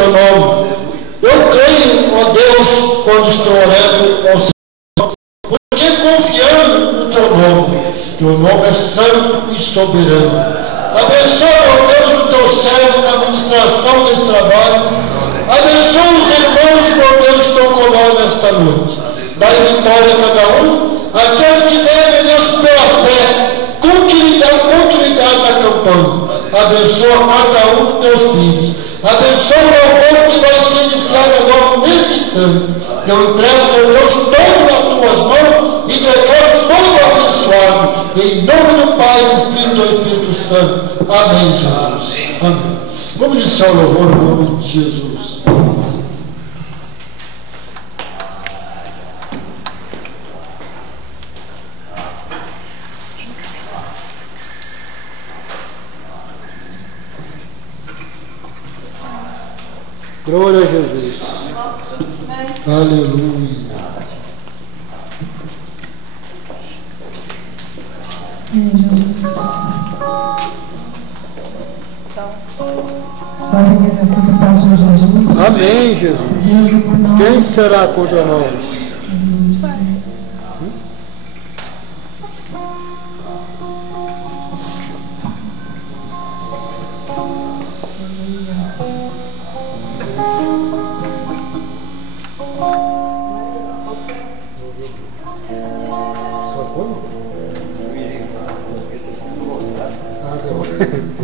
teu nome. Eu creio, ó Deus, quando estou orando ao Senhor, porque confiando no teu nome. Teu nome é santo e soberano. Abençoa, ó Deus, o teu servo na administração desse trabalho. Abençoa os irmãos, ó Deus, que estão conosco nesta noite. Dai vitória a cada um. Aqueles que devem, Deus, pela fé, continuidade na campanha. Abençoa cada um dos teus filhos. Abençoa o amor que vai ser iniciado agora nesse instante. Eu entrego, meu Deus, todo nas tuas mãos e declaro todo abençoado. Em nome do Pai, do Filho e do Espírito Santo. Amém, Jesus. Amém. Vamos iniciar o louvor em nome de Jesus. Glória a Jesus. Aleluia. Salve a igreja Santa Paz de Jesus. Amém, Jesus. Quem será contra nós? Thank you.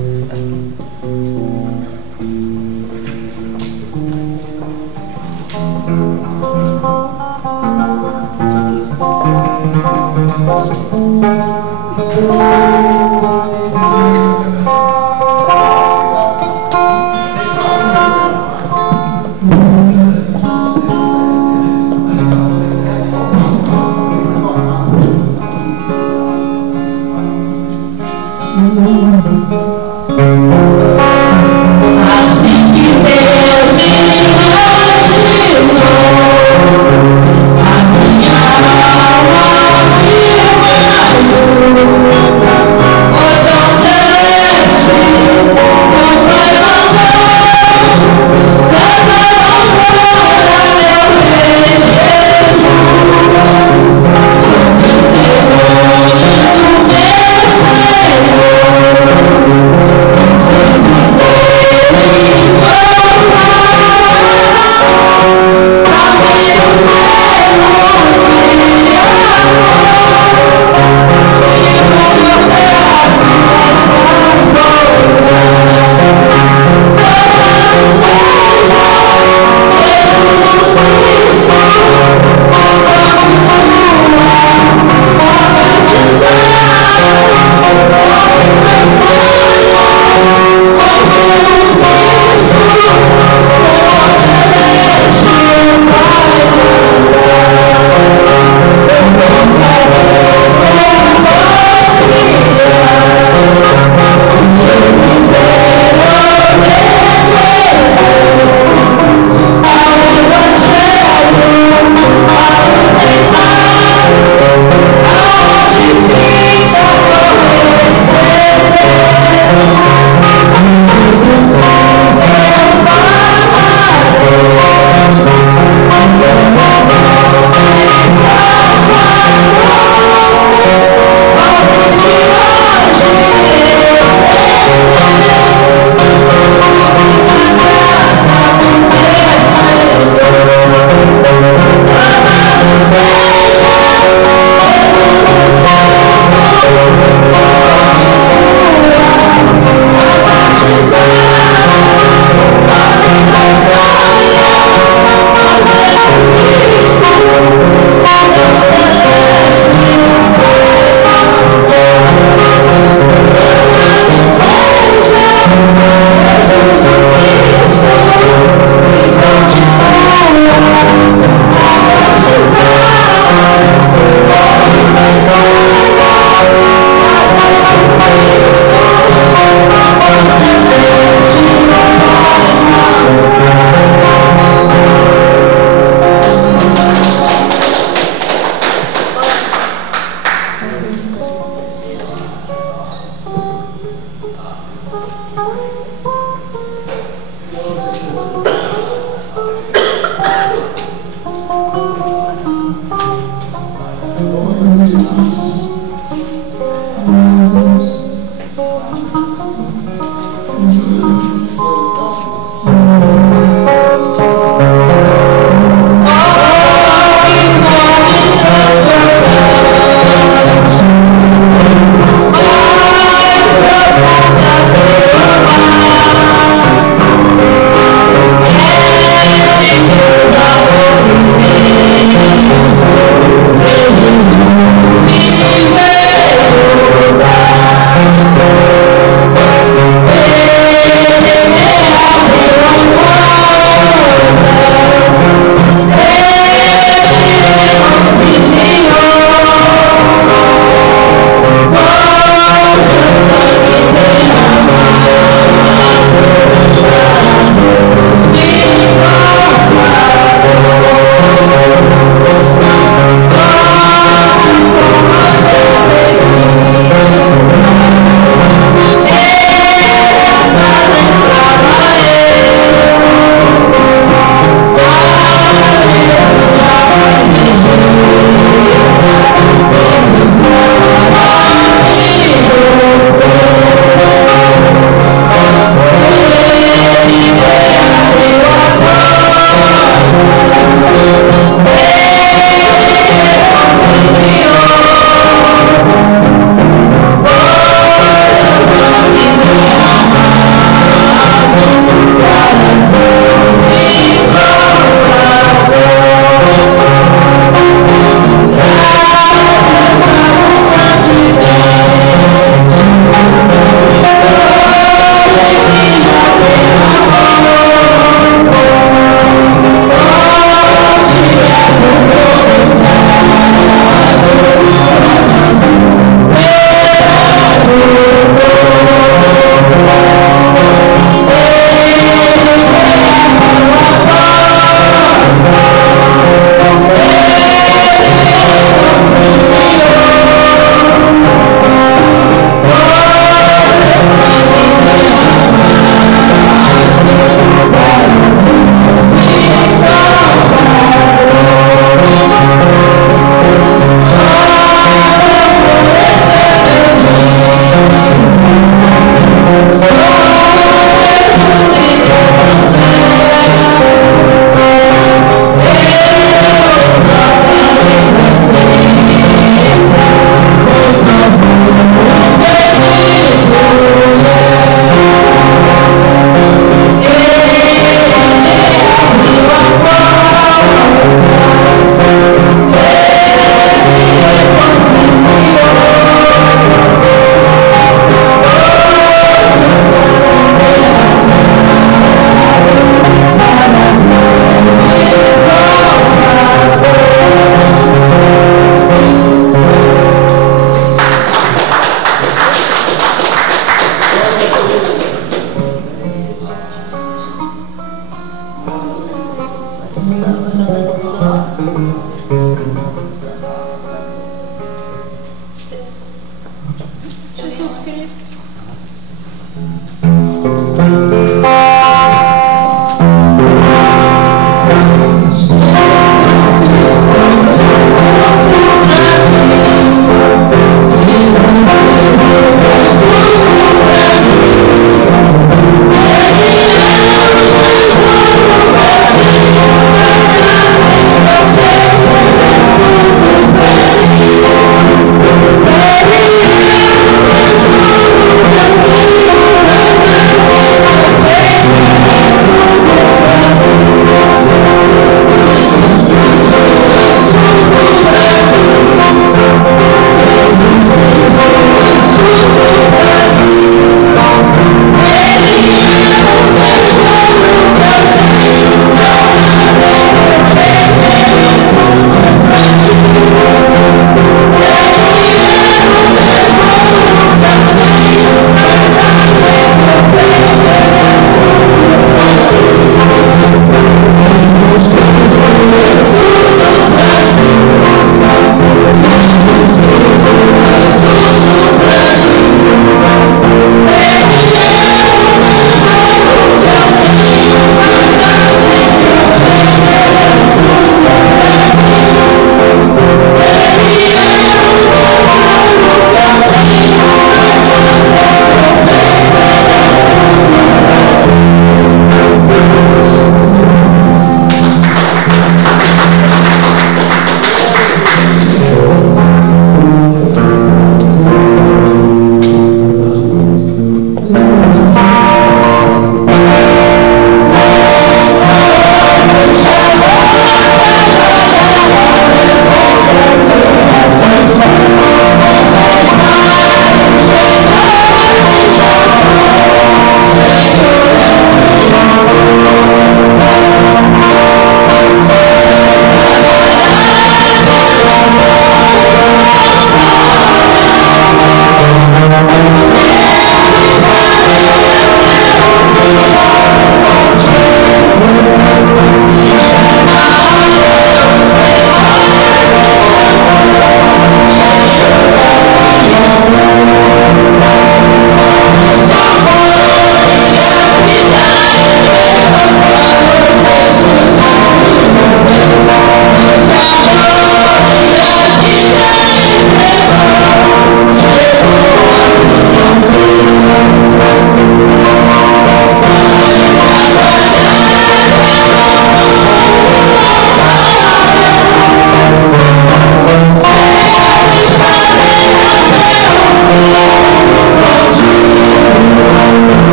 Jesus Cristo.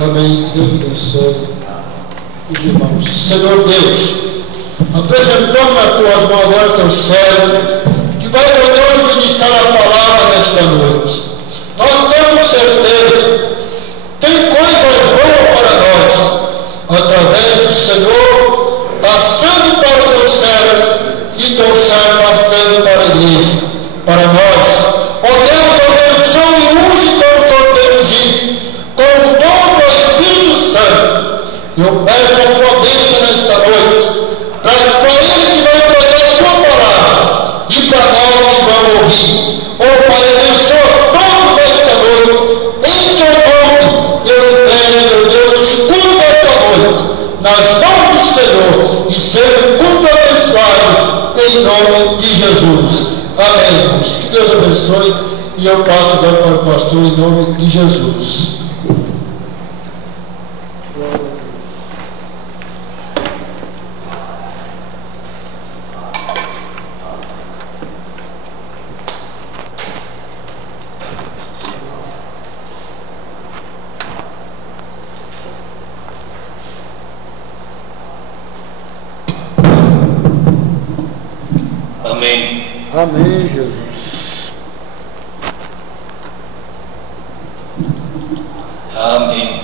Amém. Deus abençoe os irmãos. Senhor Deus, apresentamos na tuas mãos agora o teu servo, que vai, meu Deus, ministrar a palavra nesta noite. Nós temos certeza, tem coisas boas para nós, através do Senhor, passando para o teu servo, e teu servo passando para a igreja, para nós. Ó Deus, abençoe e unge como o Senhor tem ungido, com o dom do Espírito Santo. Eu peço a tua bênção nesta noite, para ele que vai pregar a tua palavra, e para nós que vamos ouvir. Ó Pai, abençoa todos nesta noite, em teu nome, eu entrego, meu Deus, os cultos desta noite, nas mãos do Senhor, e seja um culto abençoado, em nome de Jesus. Amém, irmãos. Que Deus abençoe, e eu passo agora para o pastor em nome de Jesus. Amém. Amém, Jesus. Amém.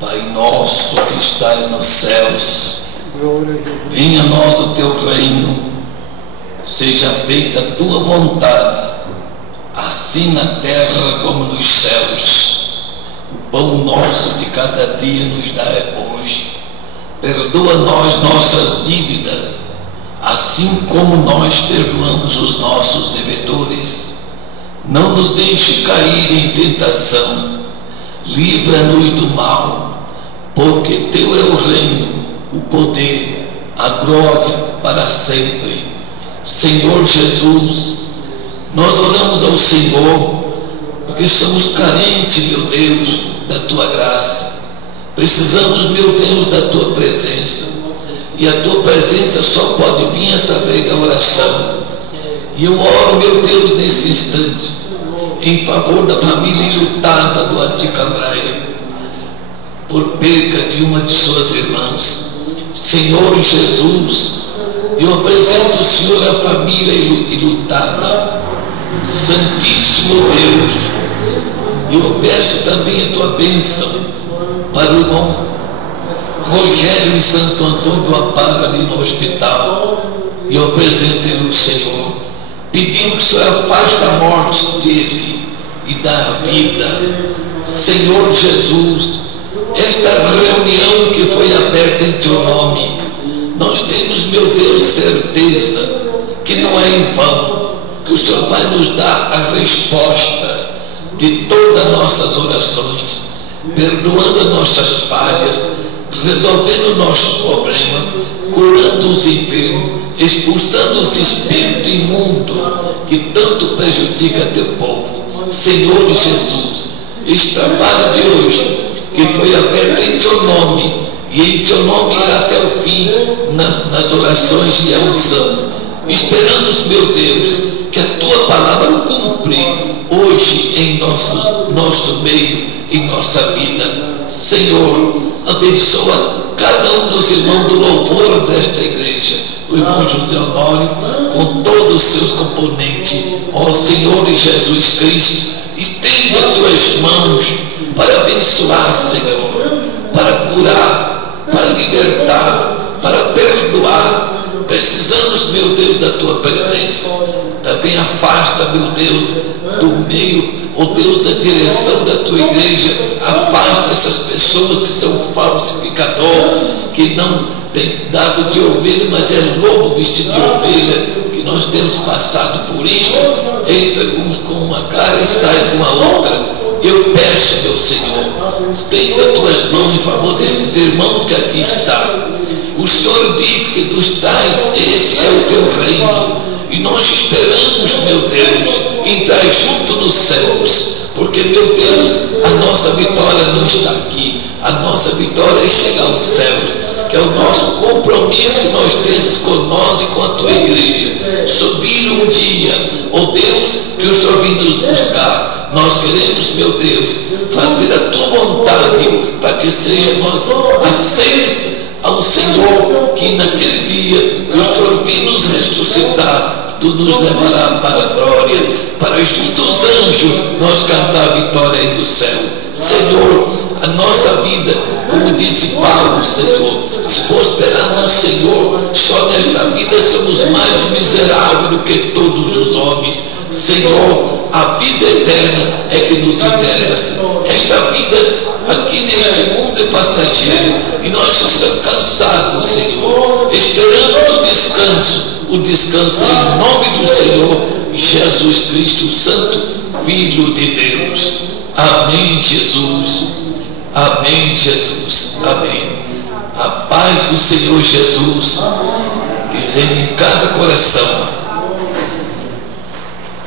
Pai nosso que estás nos céus, venha a nós o teu reino, seja feita a tua vontade, assim na terra como nos céus. O pão nosso de cada dia nos dai hoje. Perdoa-nós nossas dívidas, assim como nós perdoamos os nossos devedores. Não nos deixe cair em tentação, livra-nos do mal, porque teu é o reino, o poder, a glória para sempre. Senhor Jesus, nós oramos ao Senhor, porque somos carentes, meu Deus, da tua graça. Precisamos, meu Deus, da tua presença. E a tua presença só pode vir através da oração. E eu oro, meu Deus, nesse instante, em favor da família enlutada do Anticambraia, por perca de uma de suas irmãs. Senhor Jesus, eu apresento ao Senhor a família enlutada. Santíssimo Deus, eu peço também a tua bênção para o irmão Rogério em Santo Antônio do Amparo, ali no hospital. E eu apresento ele ao Senhor, pedindo que o Senhor afaste a morte dele e dá a vida. Senhor Jesus, esta reunião que foi aberta em teu nome, nós temos, meu Deus, certeza que não é em vão, que o Senhor vai nos dar a resposta de todas as nossas orações, perdoando as nossas falhas, resolvendo o nosso problema, curando os enfermos, expulsando os espíritos imundos que tanto prejudica teu povo. Senhor Jesus, este trabalho de hoje que foi aberto em teu nome, e em teu nome irá até o fim nas orações e a unção. Esperamos, meu Deus, que a tua palavra cumpre hoje em nosso meio, em nossa vida. Senhor, abençoa cada um dos irmãos do louvor desta igreja, o irmão José Honório, com todos os seus componentes. Ó Senhor Jesus Cristo, estende as tuas mãos para abençoar, Senhor, para curar, para libertar, para perdoar. Precisamos, meu Deus, da tua presença. Também afasta, meu Deus, do meio, ó Deus, da direção da tua igreja. Afasta essas pessoas que são falsificadores, que não tem dado de ovelha, mas é lobo vestido de ovelha, que nós temos passado por isto. Entra com uma cara e sai com a outra. Eu peço, meu Senhor, estenda as tuas mãos em favor desses irmãos que aqui estão. O Senhor diz que dos tais, este é o teu reino, e nós esperamos, meu Deus, entrar junto nos céus, porque, meu Deus, a nossa vitória não está aqui, a nossa vitória é chegar aos céus, que é o nosso compromisso que nós temos com nós e com a tua igreja. Subir um dia, ó Deus, que o Senhor vem nos buscar. Nós queremos, meu Deus, fazer a tua vontade, para que seja nós aceitos ao Senhor, que naquele dia que o Senhor vir nos ressuscitar, tu nos levará para a glória, para junto aos anjos nós cantar a vitória aí no céu. Senhor, a nossa vida, como disse Paulo, Senhor, se for esperar no Senhor, só nesta vida somos mais miseráveis do que todos os homens. Senhor, a vida eterna é que nos interessa. Esta vida aqui neste mundo é passageiro, e nós estamos cansados, Senhor. Esperamos o descanso em nome do Senhor Jesus Cristo, Santo Filho de Deus. Amém, Jesus. Amém, Jesus. Amém. A paz do Senhor Jesus, que reina em cada coração.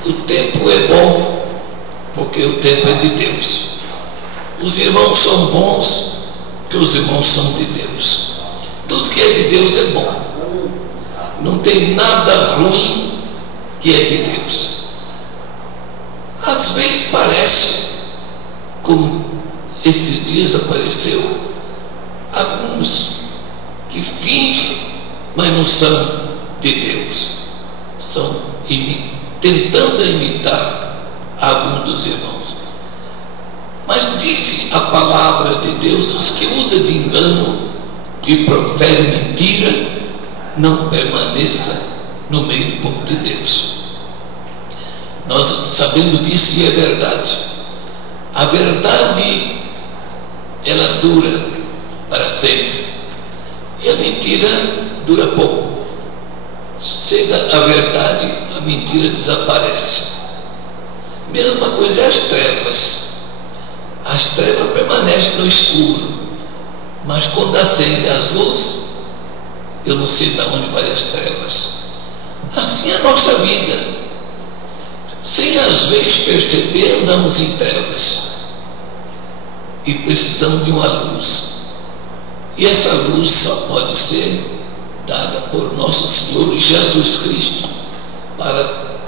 O tempo é bom, porque o tempo é de Deus. Os irmãos são bons, porque os irmãos são de Deus. Tudo que é de Deus é bom. Não tem nada ruim que é de Deus. Às vezes parece, como esses dias apareceu, alguns que fingem, mas não são de Deus. São tentando imitar alguns dos irmãos. Mas diz a palavra de Deus: os que usam de engano e proferem mentira, não permaneça no meio do povo de Deus. Nós sabemos disso e é verdade. A verdade, ela dura para sempre, e a mentira dura pouco. Chega a verdade, a mentira desaparece. Mesma coisa é as trevas. As trevas permanecem no escuro, mas quando acende as luzes, eu não sei de onde vai as trevas. Assim é a nossa vida. Sem às vezes perceber, andamos em trevas e precisamos de uma luz. E essa luz só pode ser dada por nosso Senhor Jesus Cristo para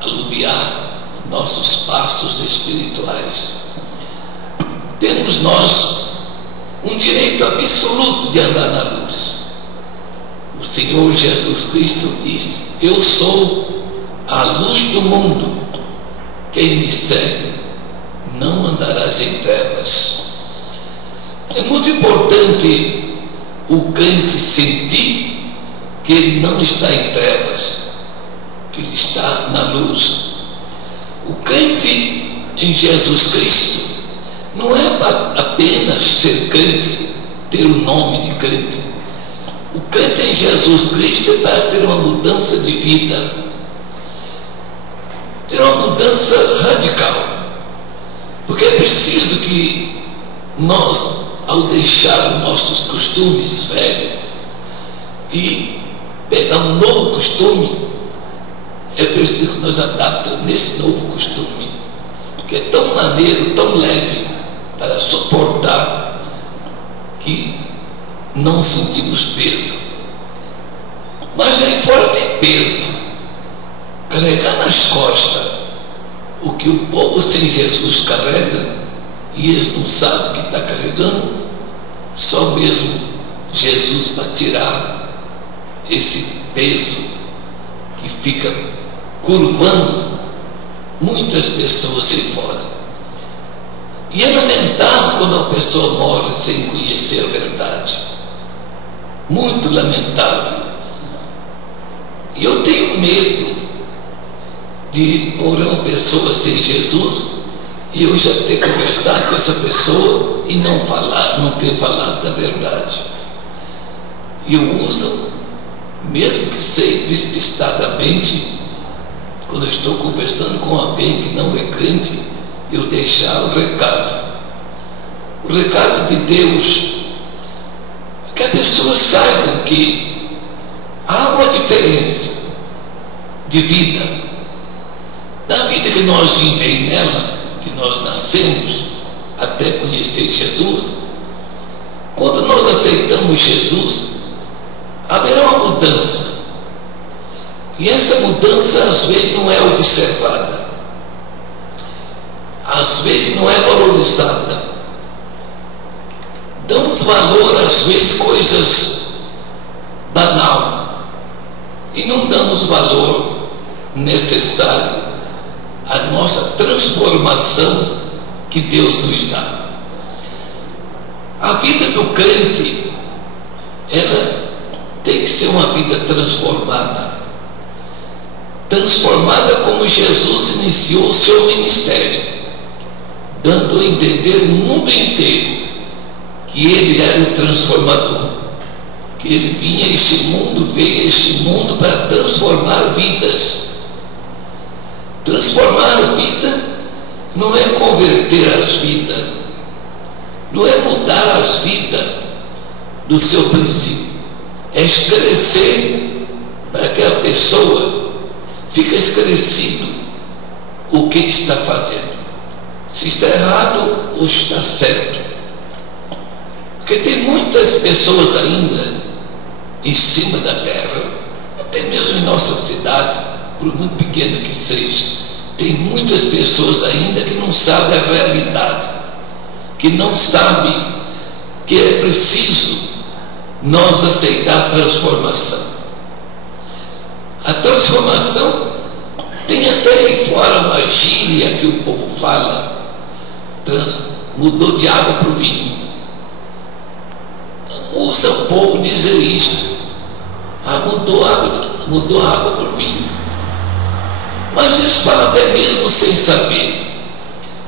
alumiar nossos passos espirituais. Temos nós um direito absoluto de andar na luz. O Senhor Jesus Cristo disse: eu sou a luz do mundo, quem me segue não andarás em trevas. É muito importante o crente sentir que ele não está em trevas, que ele está na luz. O crente em Jesus Cristo não é apenas ser crente, ter o nome de crente. O crente em Jesus Cristo é para ter uma mudança de vida, ter uma mudança radical. Porque é preciso que nós, ao deixar nossos costumes velhos e pegar um novo costume, é preciso que nós adaptemos nesse novo costume, que é tão maneiro, tão leve para suportar, que não sentimos peso. Mas aí fora tem peso. Carregar nas costas o que o povo sem Jesus carrega, e eles não sabem o que está carregando, só mesmo Jesus para tirar esse peso que fica curvando muitas pessoas aí fora. E é lamentável quando a pessoa morre sem conhecer a verdade. Muito lamentável. E eu tenho medo de morrer uma pessoa sem Jesus e eu já ter conversado com essa pessoa e não ter falado da verdade. E eu uso, mesmo que seja despistadamente, quando eu estou conversando com alguém que não é crente, eu deixar o recado de Deus, que a pessoa saiba que há uma diferença de vida. Na vida que nós vivemos nela, que nós nascemos até conhecer Jesus, quando nós aceitamos Jesus, haverá uma mudança. E essa mudança às vezes não é observada, às vezes não é valorizada. Damos valor às vezes coisas banal e não damos valor necessário à nossa transformação que Deus nos dá. A vida do crente, ela tem que ser uma vida transformada como Jesus iniciou o seu ministério, dando a entender o mundo inteiro que ele era o transformador, que ele vinha a este mundo, veio a este mundo para transformar vidas. Transformar a vida não é converter as vidas, não é mudar as vidas do seu princípio, é esclarecer para que a pessoa fique esclarecido o que está fazendo, se está errado ou está certo. Porque tem muitas pessoas ainda em cima da terra, até mesmo em nossa cidade, por muito pequena que seja, tem muitas pessoas ainda que não sabem a realidade, que não sabem que é preciso nós aceitar a transformação. A transformação Tem até aí fora uma gíria que o povo fala, mudou de água para o vinho. Usa o povo dizer isto. Mudou a água para o vinho. Mas eles falam até mesmo sem saber.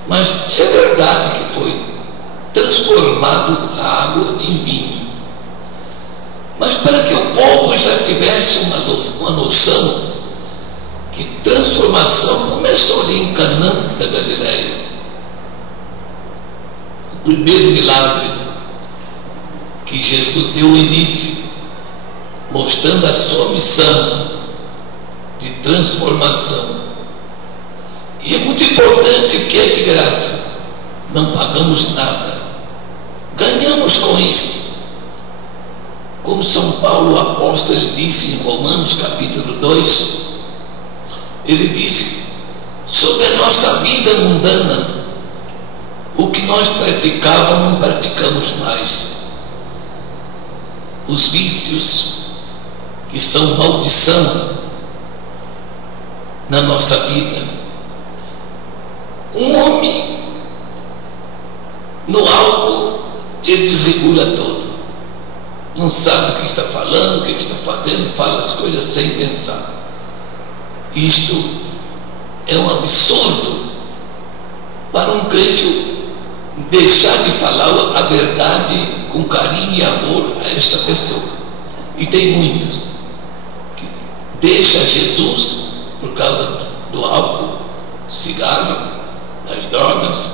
Mas é verdade que foi transformado a água em vinho. Mas para que o povo já tivesse uma noção que transformação começou ali em Canaã da Galileia. O primeiro milagre que Jesus deu início, mostrando a sua missão de transformação. E é muito importante que é de graça, não pagamos nada, ganhamos com isso. Como São Paulo, o apóstolo, ele disse em Romanos capítulo 2, ele disse sobre a nossa vida mundana, o que nós praticávamos, não praticamos mais. Os vícios que são maldição na nossa vida. Um homem no álcool, ele desregula todo. Não sabe o que está falando, o que está fazendo, fala as coisas sem pensar. Isto é um absurdo para um crente deixar de falar a verdade com carinho e amor a essa pessoa. E tem muitos que deixam Jesus por causa do álcool, cigarro, das drogas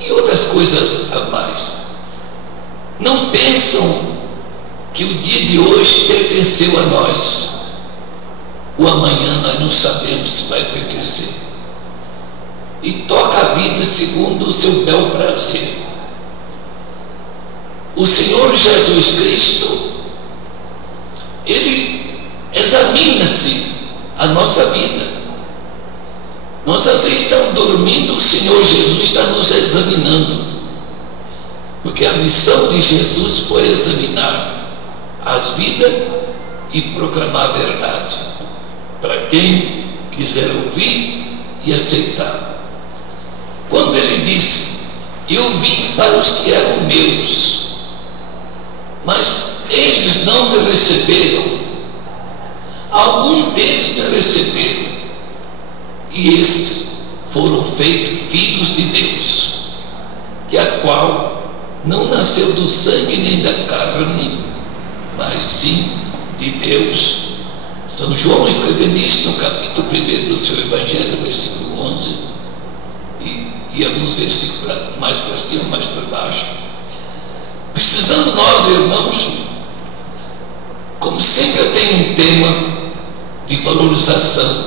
e outras coisas a mais. Não pensam que o dia de hoje pertenceu a nós. O amanhã nós não sabemos se vai pertencer. E toca a vida segundo o seu bel prazer. O Senhor Jesus Cristo, Ele examina-se a nossa vida. Nós às vezes estamos dormindo, o Senhor Jesus está nos examinando. Porque a missão de Jesus foi examinar as vidas e proclamar a verdade para quem quiser ouvir e aceitar. Quando ele disse: eu vim para os que eram meus, mas eles não me receberam. Alguns deles me receberam, e esses foram feitos filhos de Deus, que a qual não nasceu do sangue nem da carne, mas sim de Deus. São João escrevendo isso no capítulo 1 do seu Evangelho, versículo 11, e alguns versículos mais para cima, mais para baixo. Precisando nós, irmãos, como sempre eu tenho um tema de valorização.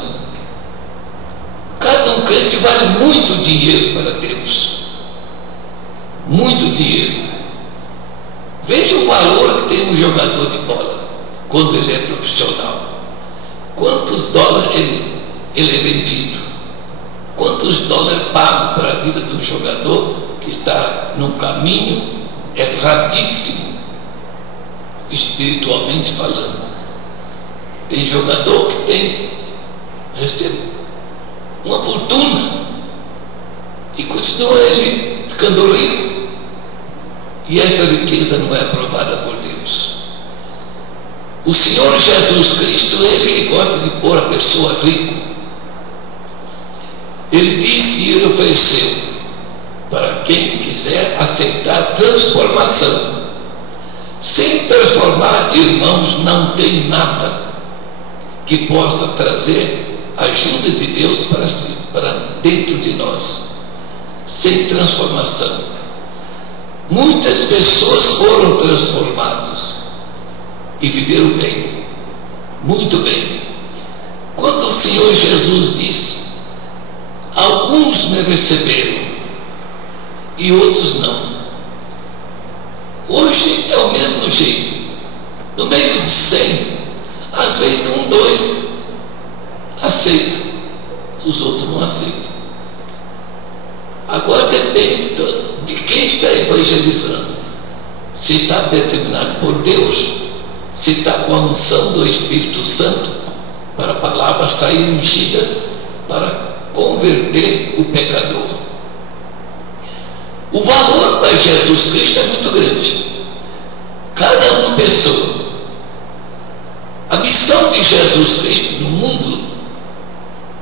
Cada um crente vale muito dinheiro para Deus. Muito dinheiro. Veja o valor que tem um jogador de bola quando ele é profissional. Quantos dólares ele é vendido? Quantos dólares pagam para a vida de um jogador que está num caminho erradíssimo, espiritualmente falando? Tem jogador que recebe uma fortuna e continua ele ficando rico. E esta riqueza não é aprovada por Deus. O Senhor Jesus Cristo, Ele que gosta de pôr a pessoa rico. Ele disse e Ele ofereceu para quem quiser aceitar transformação. Sem transformar, irmãos, não tem nada que possa trazer ajuda de Deus para dentro de nós. Sem transformação. Muitas pessoas foram transformadas e viveram bem, muito bem. Quando o Senhor Jesus disse: alguns me receberam e outros não. Hoje é o mesmo jeito. No meio de 100, às vezes 1, 2 aceitam, os outros não aceitam. Agora depende de quem está evangelizando. Se está determinado por Deus, se está com a unção do Espírito Santo para a palavra sair ungida para converter o pecador. O valor para Jesus Cristo é muito grande. Cada uma pessoa. A missão de Jesus Cristo no mundo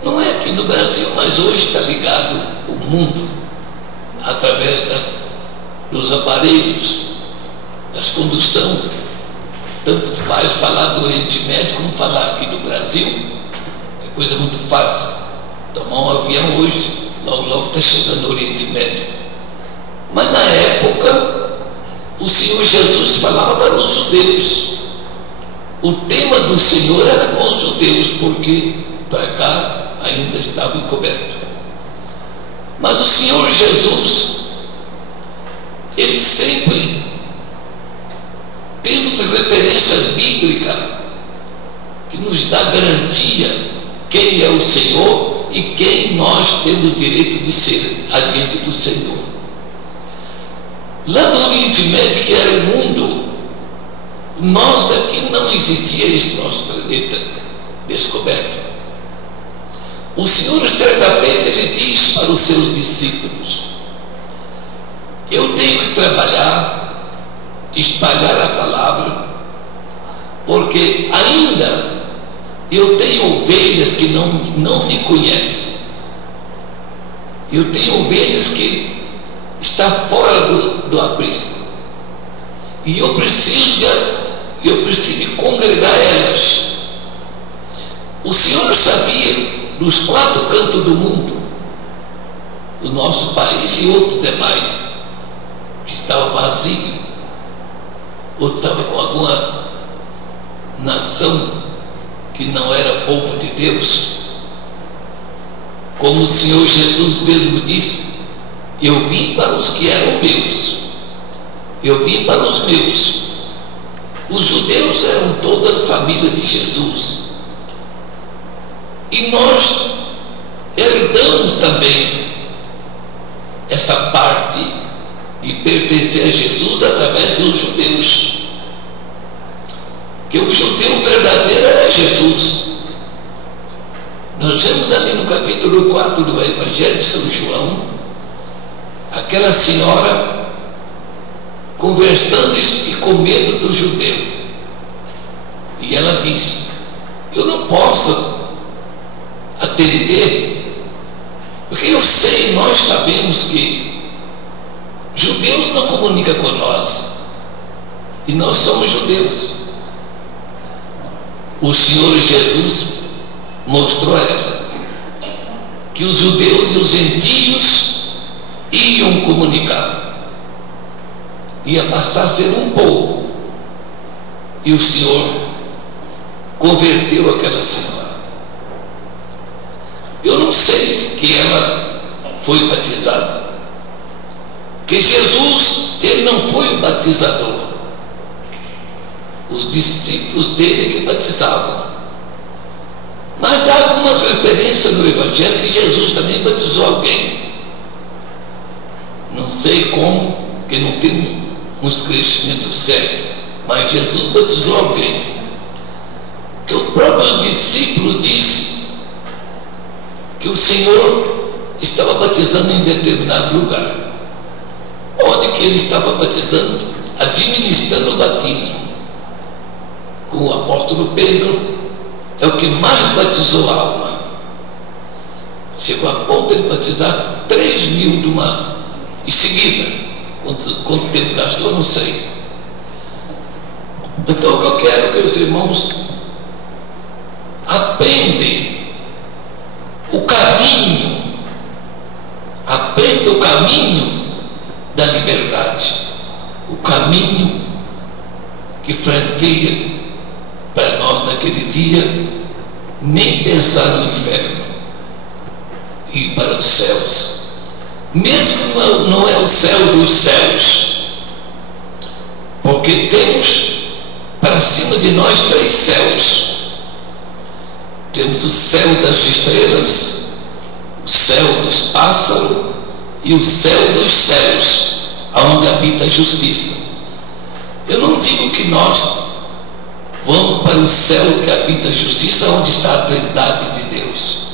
não é aqui no Brasil, mas hoje está ligado o mundo através dos aparelhos, das conduções. Tanto faz falar do Oriente Médio como falar aqui do Brasil. É coisa muito fácil. Tomar um avião hoje, logo está chegando no Oriente Médio. Mas na época, o Senhor Jesus falava para os judeus. O tema do Senhor era com os judeus, porque para cá ainda estava encoberto. Mas o Senhor Jesus, Ele sempre temos referência bíblica que nos dá garantia quem é o Senhor e quem nós temos direito de ser adiante do Senhor. Lá no Oriente Médio, que era o mundo, nós aqui não existia esse nosso planeta descoberto. O Senhor, certamente, Ele diz para os seus discípulos: eu tenho que trabalhar, espalhar a palavra, porque ainda eu tenho ovelhas que não me conhecem. Eu tenho ovelhas que estão fora do aprisco. E eu preciso de congregar elas. O Senhor sabia dos 4 cantos do mundo, do nosso país e outros demais, que estava vazio, ou estava com alguma nação que não era povo de Deus. Como o Senhor Jesus mesmo disse: eu vim para os que eram meus, eu vim para os meus. Os judeus eram toda a família de Jesus, e nós herdamos também essa parte de pertencer a Jesus através dos judeus. Que o judeu verdadeiro era Jesus. Nós vemos ali no capítulo 4 do Evangelho de São João, aquela senhora conversando e com medo do judeu. E ela disse: eu não posso atender, porque eu sei, nós sabemos que judeus não comunicam com nós, e nós somos judeus. O Senhor Jesus mostrou a ela que os judeus e os gentios iam comunicar, ia passar a ser um povo, e o Senhor converteu aquela senhora. Eu não sei que ela foi batizada, porque Jesus, Ele não foi o batizador, os discípulos dele que batizavam. Mas há alguma referência no Evangelho que Jesus também batizou alguém. Não sei como, porque não tem um esclarecimento certo, mas Jesus batizou alguém. Que o próprio discípulo disse que o Senhor estava batizando em determinado lugar. Onde que ele estava batizando? Administrando o batismo. Com o apóstolo Pedro, é o que mais batizou a alma. Chegou a ponto de batizar 3.000 de uma em seguida. Quanto tempo gastou, não sei. Então, o que eu quero que os irmãos aprendam o caminho, aprendam o caminho da liberdade, o caminho que franqueia para nós naquele dia nem pensar no inferno e ir para os céus, mesmo que não é o céu dos céus, porque temos para cima de nós 3 céus. Temos o céu das estrelas, o céu dos pássaros e o céu dos céus, onde habita a justiça. Eu não digo que nós vamos para o céu que habita a justiça, onde está a trindade de Deus.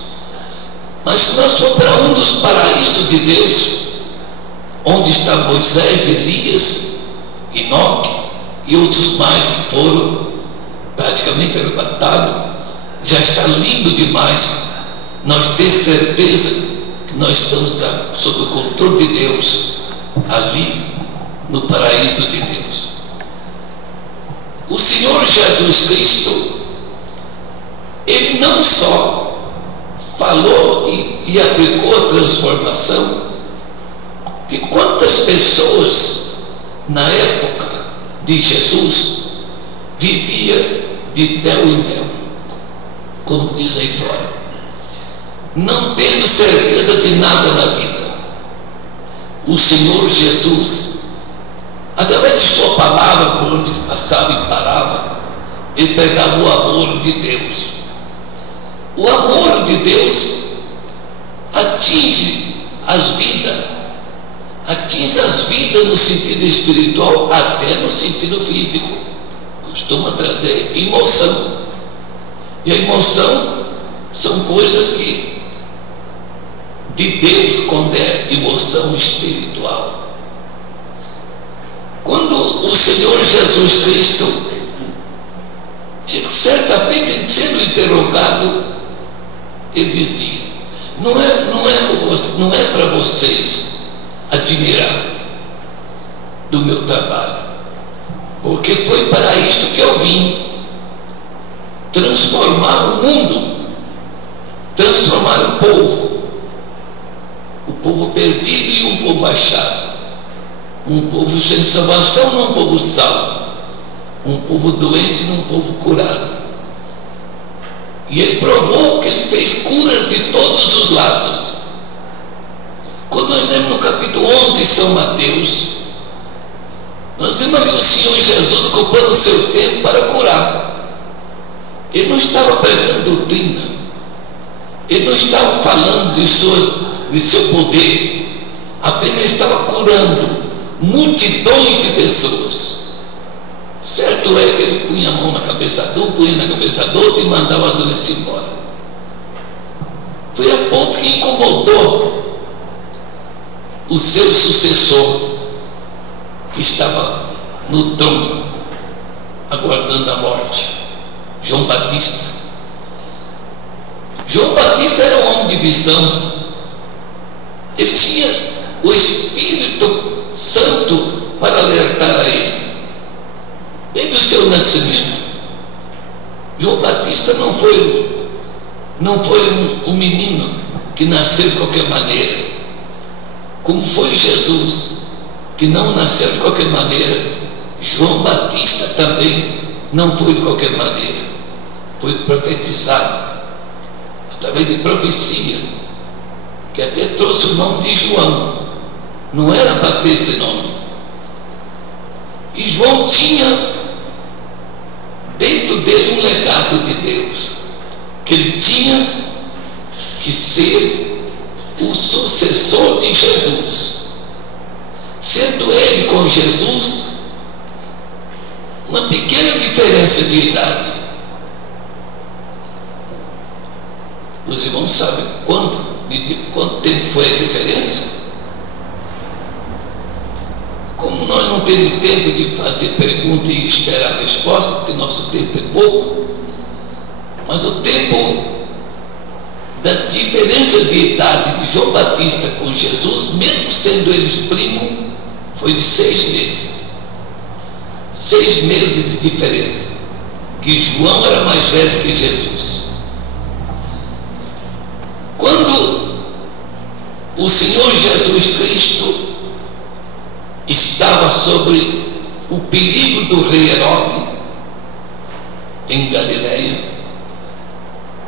Mas se nós formos para um dos paraísos de Deus, onde está Moisés, Elias, Enoque e outros mais que foram praticamente arrebatados, já está lindo demais nós ter certeza que nós estamos sob o controle de Deus, ali no paraíso de Deus. O Senhor Jesus Cristo, Ele não só falou e aplicou a transformação, que quantas pessoas na época de Jesus vivia de del em del, como diz aí fora, não tendo certeza de nada na vida. O Senhor Jesus, através de sua palavra, por onde passava e parava, ele pregava o amor de Deus. O amor de Deus atinge as vidas no sentido espiritual, até no sentido físico. Costuma trazer emoção. E a emoção são coisas que de Deus, quando é emoção espiritual. Quando o Senhor Jesus Cristo, ele certamente sendo interrogado, ele dizia: não é para vocês admirar do meu trabalho, porque foi para isto que eu vim, transformar o mundo, transformar o povo perdido e um povo achado, um povo sem salvação num povo salvo, um povo doente num povo curado. E ele provou que ele fez curas de todos os lados. Quando nós lemos no capítulo 11 de São Mateus, nós vemos ali o Senhor Jesus ocupando o seu tempo para curar. Ele não estava pregando doutrina, ele não estava falando de seu poder, apenas estava curando multidões de pessoas. Certo é que ele punha a mão na cabeça de um, punha na cabeça do outro e mandava a doença embora. Foi a ponto que incomodou o seu sucessor, que estava no tronco, aguardando a morte, João Batista. João Batista era um homem de visão. Ele tinha o Espírito Santo para alertar a ele, desde o seu nascimento. João Batista não foi um menino que nasceu de qualquer maneira, como foi Jesus, que não nasceu de qualquer maneira. João Batista também não foi de qualquer maneira, foi profetizado através de profecia, que até trouxe o nome de João. Não era para ter esse nome. E João tinha dentro dele um legado de Deus, que ele tinha que ser o sucessor de Jesus, sendo ele com Jesus uma pequena diferença de idade. Os irmãos sabem quanto tempo foi a diferença? Como nós não temos tempo de fazer pergunta e esperar a resposta, porque nosso tempo é pouco, mas o tempo da diferença de idade de João Batista com Jesus, mesmo sendo eles primos, foi de 6 meses. 6 meses de diferença, que João era mais velho que Jesus. Quando o Senhor Jesus Cristo estava sobre o perigo do rei Herodes em Galileia,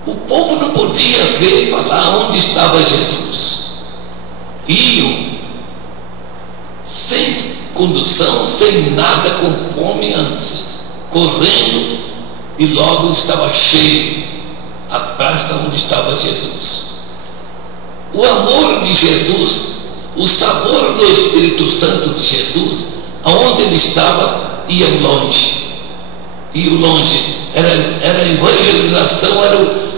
o povo não podia ver, falar onde estava Jesus. Iam sem condução, sem nada, com fome antes, correndo, e logo estava cheio a praça onde estava Jesus. O amor de Jesus, o sabor do Espírito Santo de Jesus, aonde ele estava, ia longe. E o longe era a evangelização,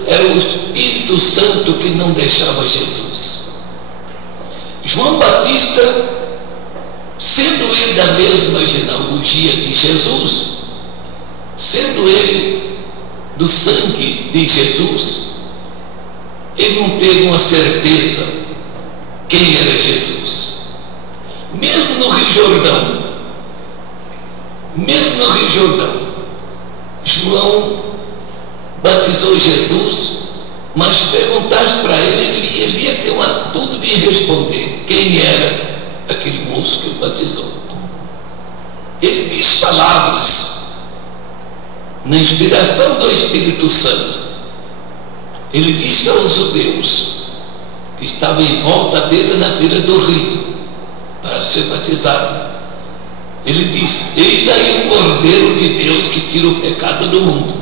era o Espírito Santo que não deixava Jesus. João Batista, sendo ele da mesma genealogia de Jesus, sendo ele do sangue de Jesus, ele não teve uma certeza quem era Jesus. Mesmo no Rio Jordão, João batizou Jesus, mas se perguntasse para ele, ele ia ter uma dúvida de responder quem era aquele moço que o batizou. Ele diz palavras na inspiração do Espírito Santo. Ele disse aos judeus que estavam em volta dele na beira do rio para ser batizado. Ele disse: eis aí o Cordeiro de Deus que tira o pecado do mundo.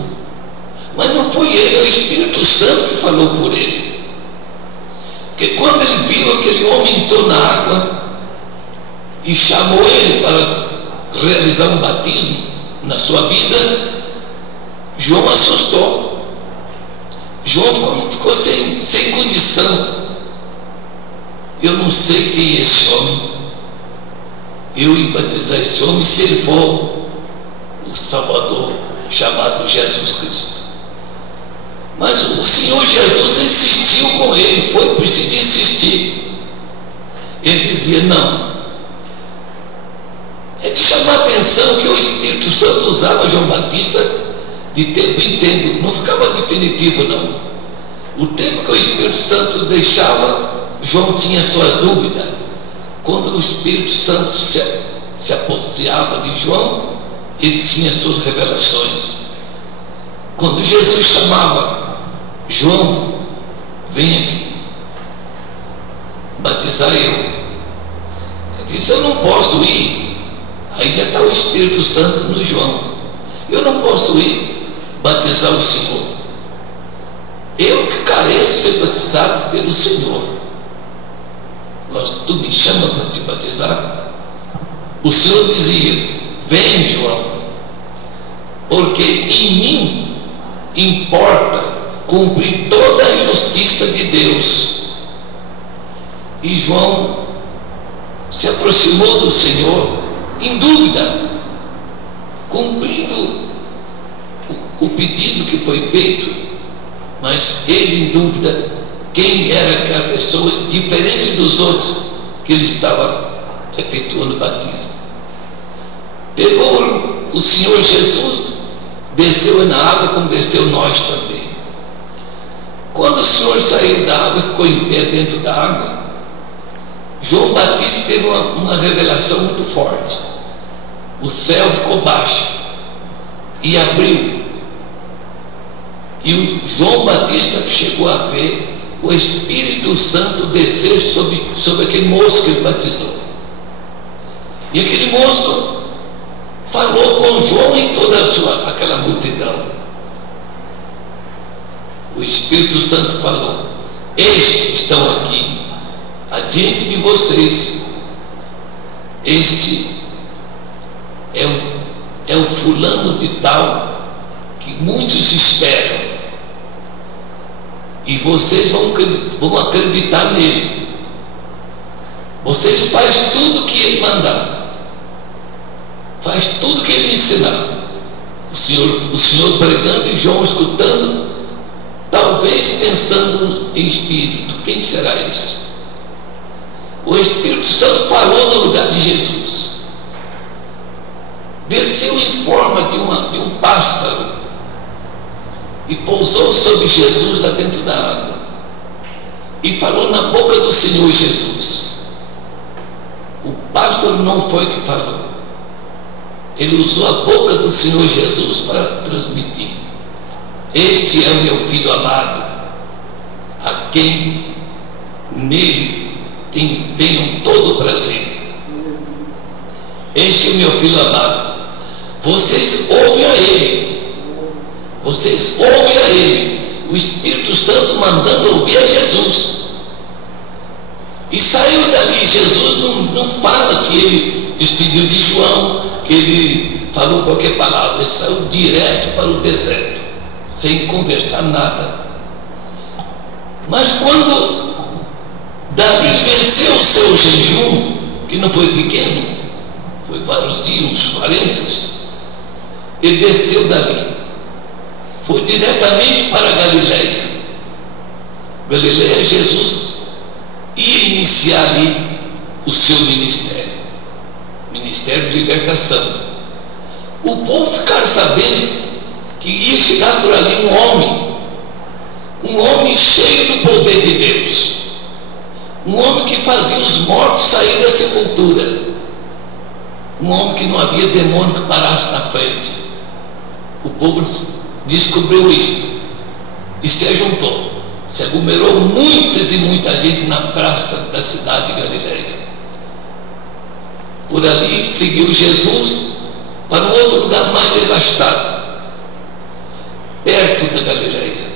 Mas não foi ele, é o Espírito Santo que falou por ele. Porque quando ele viu aquele homem entrou na água e chamou ele para realizar um batismo na sua vida, João assustou. João ficou sem condição. Eu não sei quem é esse homem. Eu ia batizar esse homem se ele for o Salvador chamado Jesus Cristo. Mas o Senhor Jesus insistiu com ele, foi preciso insistir. Ele dizia: não. É de chamar a atenção que o Espírito Santo usava João Batista de tempo em tempo, não ficava definitivo não. O tempo que o Espírito Santo deixava, João tinha suas dúvidas. Quando o Espírito Santo se apossava de João, ele tinha suas revelações. Quando Jesus chamava: João, vem aqui batizar eu. Ele disse: eu não posso ir. Aí já está o Espírito Santo no João. Eu não posso ir batizar o Senhor. Eu que careço de ser batizado pelo Senhor. Mas tu me chama para te batizar? O Senhor dizia: vem, João, porque em mim importa cumprir toda a justiça de Deus. E João se aproximou do Senhor em dúvida, cumprindo o pedido que foi feito, mas ele em dúvida quem era aquela pessoa, diferente dos outros que ele estava efetuando o batismo. Pegou o Senhor Jesus, desceu na água como desceu nós também. Quando o Senhor saiu da água, ficou em pé dentro da água, João Batista teve uma revelação muito forte. O céu ficou baixo e abriu, e o João Batista chegou a ver o Espírito Santo descer sobre aquele moço que ele batizou. E aquele moço falou com João e toda aquela multidão. O Espírito Santo falou: estes que estão aqui adiante de vocês, este é o fulano de tal que muitos esperam, e vocês vão acreditar nele. Vocês fazem tudo que ele mandar, faz tudo que ele ensinar. O Senhor pregando e João escutando, talvez pensando em espírito: quem será esse? O Espírito Santo falou no lugar de Jesus, desceu em forma de um pássaro e pousou sobre Jesus lá dentro da água e falou na boca do Senhor Jesus. O pássaro não foi que falou, ele usou a boca do Senhor Jesus para transmitir: este é o meu filho amado, a quem nele tenham todo o prazer. Este é o meu filho amado, vocês ouvem a ele. Vocês ouvem a ele. O Espírito Santo mandando ouvir a Jesus. E saiu dali. Jesus não fala que ele despediu de João, que ele falou qualquer palavra, ele saiu direto para o deserto, sem conversar nada. Mas quando Davi venceu o seu jejum, que não foi pequeno, foi vários dias, uns 40, ele desceu dali, foi diretamente para Galileia. Galileia, Jesus ia iniciar ali o seu ministério de libertação. O povo ficaram sabendo que ia chegar por ali um homem cheio do poder de Deus, um homem que fazia os mortos sair da sepultura, um homem que não havia demônio que parasse na frente. O povo descobriu isto e se ajuntou, se aglomerou muitas e muita gente na praça da cidade de Galileia. Por ali seguiu Jesus para um outro lugar mais devastado, perto da Galileia,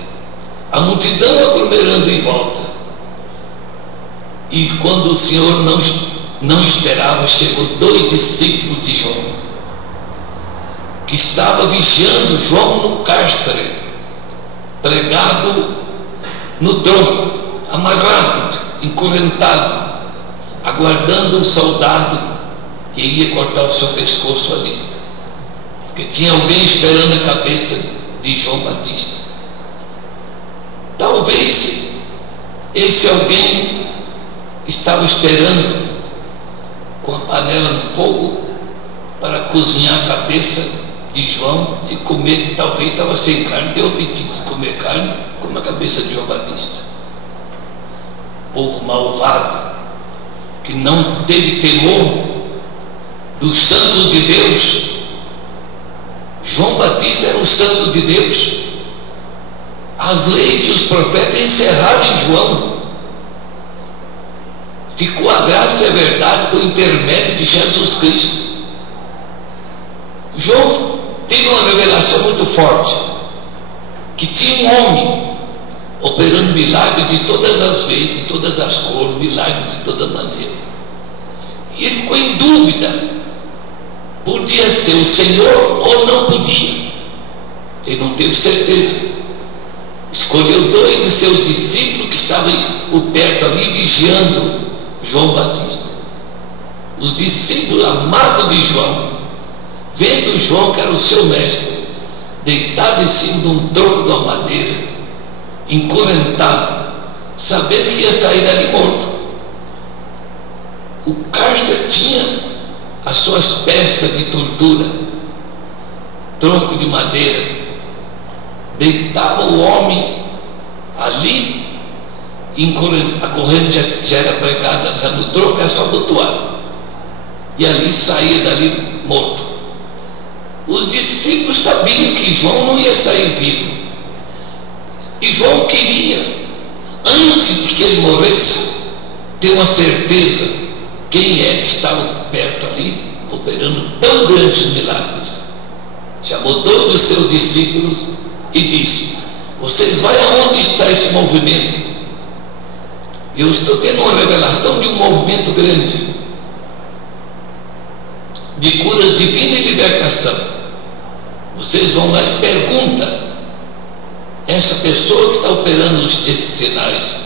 a multidão aglomerando em volta. E quando o Senhor não esperava, chegou 2 discípulos de João, que estava vigiando João no cárcere, pregado no tronco, amarrado, encorrentado, aguardando um soldado que ia cortar o seu pescoço ali, porque tinha alguém esperando a cabeça de João Batista. Talvez esse alguém estava esperando com a panela no fogo para cozinhar a cabeça de João e comer. Talvez estava sem carne, deu apetite de comer carne, como a cabeça de João Batista. Povo malvado, que não teve temor dos santos de Deus. João Batista era um santo de Deus. As leis e os profetas encerraram em João. Ficou a graça e a verdade por intermédio de Jesus Cristo. João teve uma revelação muito forte, que tinha um homem operando milagre de todas as vezes, de todas as cores, milagre de toda maneira. E ele ficou em dúvida, podia ser o Senhor ou não podia. Ele não teve certeza. Escolheu 2 de seus discípulos que estavam por perto ali vigiando João Batista. Os discípulos amados de João, vendo João, que era o seu mestre, deitado em cima de um tronco de uma madeira, encorrentado, sabendo que ia sair dali morto. O cárcere tinha as suas peças de tortura, tronco de madeira. Deitava o homem ali, a corrente já era pregada, já no tronco era só botoar, e ali saía dali morto. Os discípulos sabiam que João não ia sair vivo, e João queria, antes de que ele morresse, ter uma certeza quem é que estava perto ali, operando tão grandes milagres. Chamou 2 dos seus discípulos e disse: vocês vão aonde está esse movimento? Eu estou tendo uma revelação de um movimento grande de cura divina e libertação. Vocês vão lá e perguntam essa pessoa que está operando esses sinais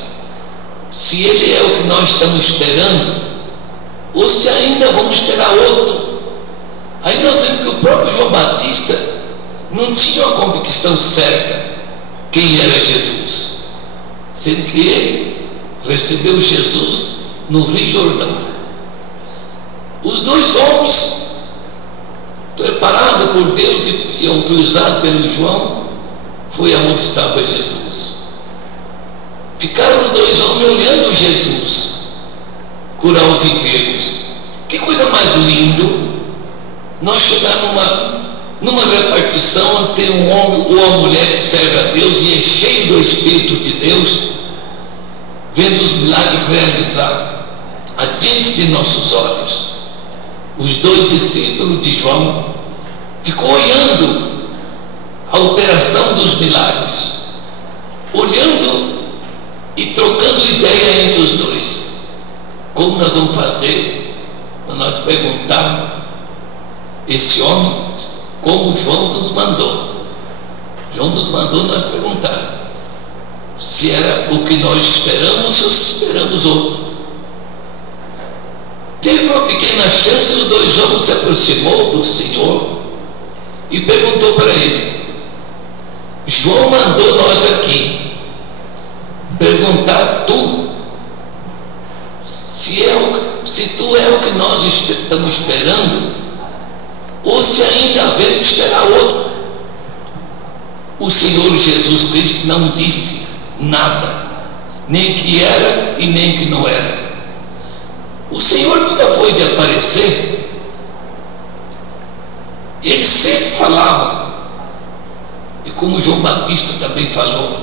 se ele é o que nós estamos esperando, ou se ainda vamos esperar outro. Aí nós vemos que o próprio João Batista não tinha uma convicção certa quem era Jesus, sendo que ele recebeu Jesus no Rio Jordão. Os 2 homens, preparados por Deus e autorizados pelo João, foi aonde estava Jesus. Ficaram os 2 homens olhando Jesus curar os enfermos. Que coisa mais lindo nós chegar numa repartição onde tem um homem ou uma mulher que serve a Deus e é cheio do Espírito de Deus, vendo os milagres realizados adiante de nossos olhos. Os 2 discípulos de João ficou olhando a operação dos milagres, olhando e trocando ideia entre os 2. Como nós vamos fazer para nós perguntar esse homem como João nos mandou. João nos mandou nós perguntar se era o que nós esperamos ou se esperamos outro. Teve uma pequena chance, os dois homens se aproximou do Senhor e perguntou para ele: João mandou nós aqui perguntar tu se tu é o que nós estamos esperando ou se ainda havemos esperar outro. O Senhor Jesus Cristo não disse nada, nem que era e nem que não era. O Senhor nunca foi de aparecer. Ele sempre falava, e como João Batista também falou,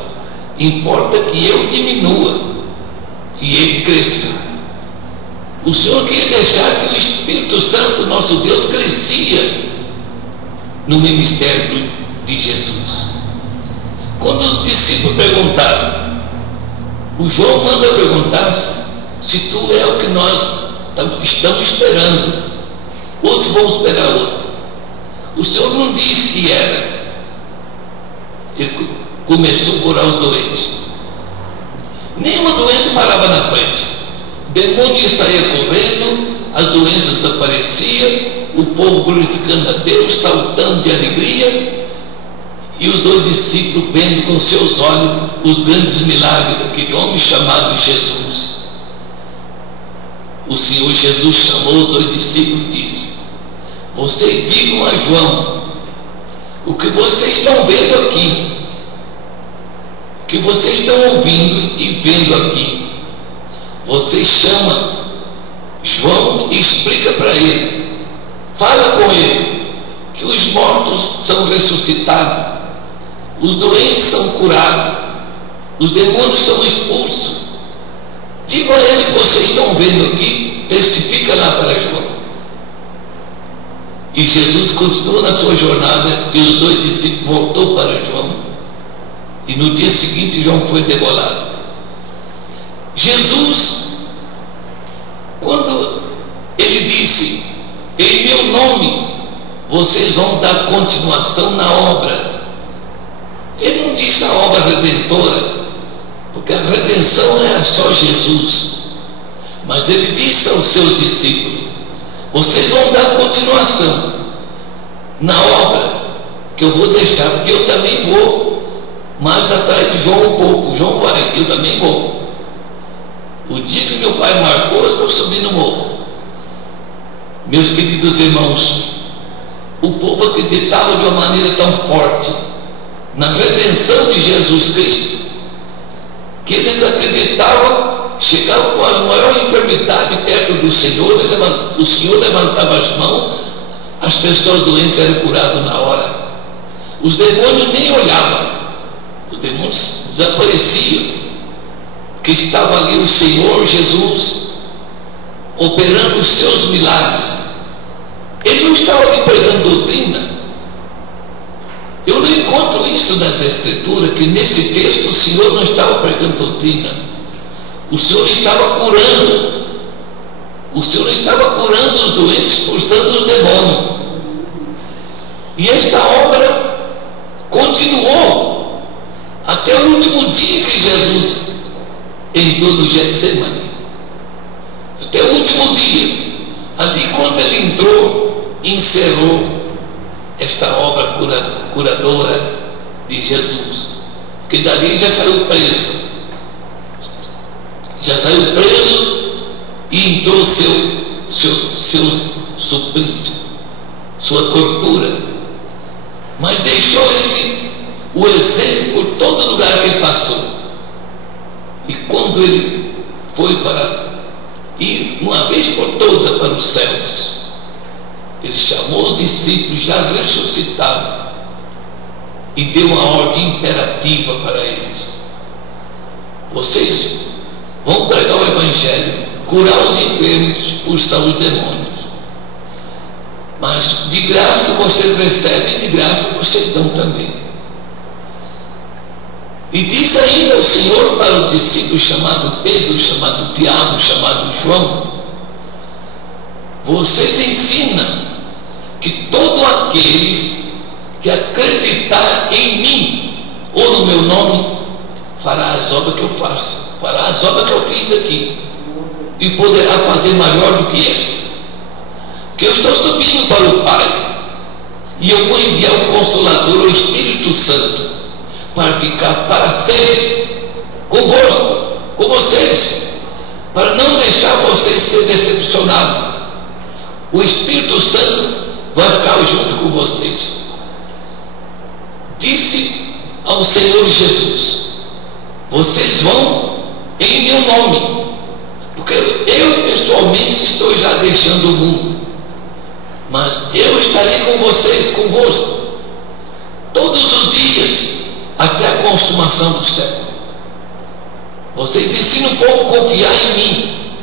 importa que eu diminua e ele cresça. O Senhor queria deixar que o Espírito Santo, nosso Deus, crescia no ministério de Jesus. Quando os discípulos perguntaram, o João manda perguntar se tu é o que nós estamos esperando ou se vamos esperar outro. O Senhor não disse que era. Ele começou a curar os doentes. Nenhuma doença parava na frente. O demônio saía correndo, as doenças desapareciam, o povo glorificando a Deus, saltando de alegria, e os dois discípulos vendo com seus olhos os grandes milagres daquele homem chamado Jesus. O Senhor Jesus chamou os dois discípulos e disse: vocês digam a João o que vocês estão vendo aqui, o que vocês estão ouvindo e vendo aqui. Vocês chamam João e explica para ele, fala com ele que os mortos são ressuscitados, os doentes são curados, os demônios são expulsos. Diga a ele que vocês estão vendo aqui, testifica lá para João. E Jesus continuou na sua jornada e os dois discípulos voltou para João. E no dia seguinte João foi degolado. Jesus, quando ele disse, em meu nome vocês vão dar continuação na obra, ele não disse a obra redentora, porque a redenção é só Jesus, mas ele disse aos seus discípulos: vocês vão dar continuação na obra que eu vou deixar, porque eu também vou mais atrás de João um pouco. João vai, eu também vou. O dia que meu pai marcou, eu estou subindo o morro. Meus queridos irmãos, o povo acreditava de uma maneira tão forte na redenção de Jesus Cristo, que eles acreditavam, chegavam com a maior enfermidade perto do Senhor, o Senhor levantava as mãos, as pessoas doentes eram curadas na hora. Os demônios nem olhavam, os demônios desapareciam, porque estava ali o Senhor Jesus operando os seus milagres. Ele não estava ali pregando doutrina. Eu não encontro isso nas Escrituras, que nesse texto o Senhor não estava pregando doutrina. O Senhor estava curando. O Senhor estava curando os doentes, expulsando os demônios. E esta obra continuou até o último dia que Jesus entrou no Getsemane. Até o último dia. Ali, quando ele entrou, encerrou esta obra curadora de Jesus. Porque dali já saiu preso. Já saiu preso e entrou seu suplício, sua tortura. Mas deixou ele o exemplo por todo lugar que ele passou. E quando ele foi para ir uma vez por toda para os céus, ele chamou os discípulos já ressuscitados e deu uma ordem imperativa para eles: vocês vão pregar o Evangelho, curar os enfermos, expulsar os demônios, mas de graça vocês recebem, de graça vocês dão também. E diz ainda o Senhor para o discípulo chamado Pedro, chamado Tiago, chamado João: vocês ensinam que todos aqueles que acreditar em mim ou no meu nome fará as obras que eu faço, fará as obras que eu fiz aqui, e poderá fazer maior do que esta. Que eu estou subindo para o Pai, e eu vou enviar o Consolador, o Espírito Santo, para ficar para sempre convosco, com vocês, para não deixar vocês ser decepcionados. O Espírito Santo vai ficar junto com vocês. Disse ao Senhor Jesus: vocês vão em meu nome, porque eu pessoalmente estou já deixando o mundo, mas eu estarei com vocês, convosco, todos os dias, até a consumação do século. Vocês ensinam o povo a confiar em mim.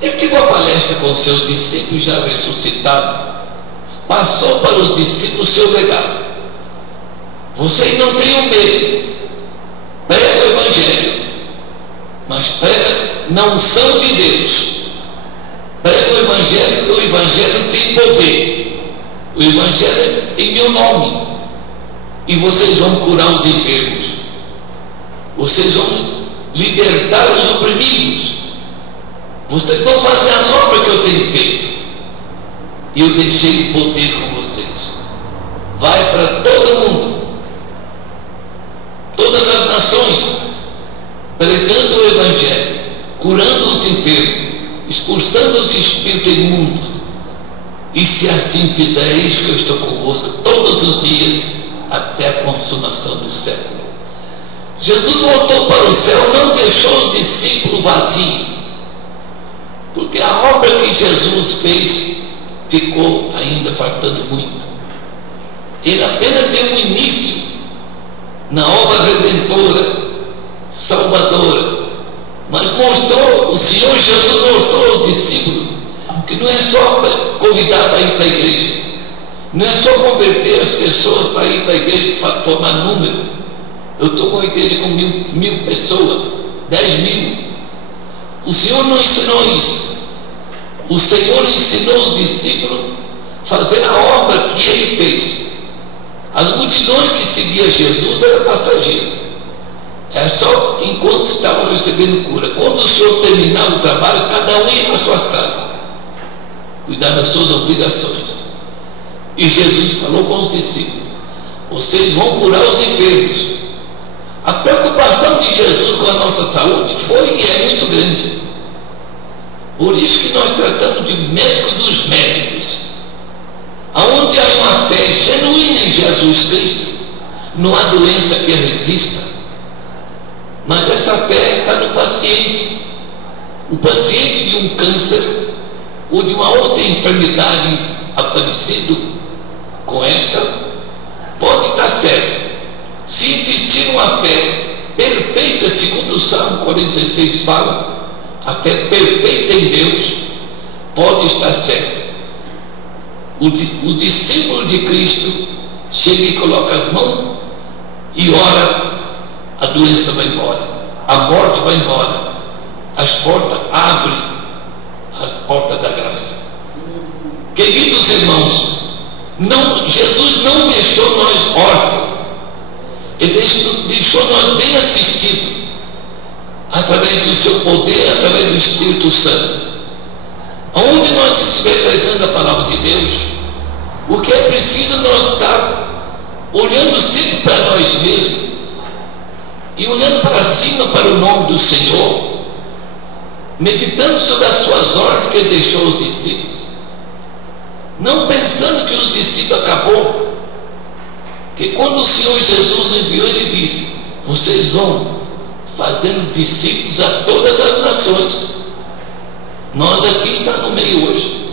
Ele teve uma palestra com seus discípulos já ressuscitados, passou para os discípulos seu legado. Vocês não tenham medo, prega o Evangelho, mas prega na unção de Deus. Prega o Evangelho tem poder, o Evangelho é em meu nome, e vocês vão curar os enfermos, vocês vão libertar os oprimidos, vocês vão fazer as obras que eu tenho feito, e eu deixei o poder com vocês. Vai para todo mundo, todas as nações, pregando o Evangelho, curando os enfermos, expulsando os espíritos imundos. E se assim fizereis, que eu estou convosco todos os dias, até a consumação do século. Jesus voltou para o céu, não deixou os discípulos vazios, porque a obra que Jesus fez ficou ainda faltando muito. Ele apenas deu um início na obra redentora, salvadora, mas mostrou, o Senhor Jesus mostrou aos discípulos que não é só convidar para ir para a igreja, não é só converter as pessoas para ir para a igreja, para formar número. Eu estou com uma igreja com mil pessoas, 10.000. O Senhor não ensinou isso. O Senhor ensinou os discípulos a fazer a obra que Ele fez. As multidões que seguiam Jesus eram passageiros. Era só enquanto estavam recebendo cura. Quando o Senhor terminava o trabalho, cada um ia para suas casas, cuidar das suas obrigações. E Jesus falou com os discípulos: vocês vão curar os enfermos. A preocupação de Jesus com a nossa saúde foi e é muito grande. Por isso que nós tratamos de médico dos médicos. Aonde há uma fé genuína em Jesus Cristo, não há doença que resista. Mas essa fé está no paciente. O paciente de um câncer ou de uma outra enfermidade aparecida com esta, pode estar certo. Se existir uma fé perfeita, segundo o Salmo 46 fala, a fé perfeita em Deus, pode estar certo. Os discípulos de Cristo chegam e colocam as mãos e ora, a doença vai embora, a morte vai embora, as portas abrem, as portas da graça. Queridos irmãos, Jesus não deixou nós órfãos, Ele deixou nós bem assistidos, através do seu poder, através do Espírito Santo. Onde nós estivermos pregando a palavra de Deus, o que é preciso nós estar olhando sempre para nós mesmos e olhando para cima para o nome do Senhor, meditando sobre as suas ordens que Ele deixou aos discípulos, não pensando que os discípulos acabou. Que quando o Senhor Jesus enviou, Ele disse: vocês vão fazendo discípulos a todas as nações. Nós aqui estamos no meio hoje,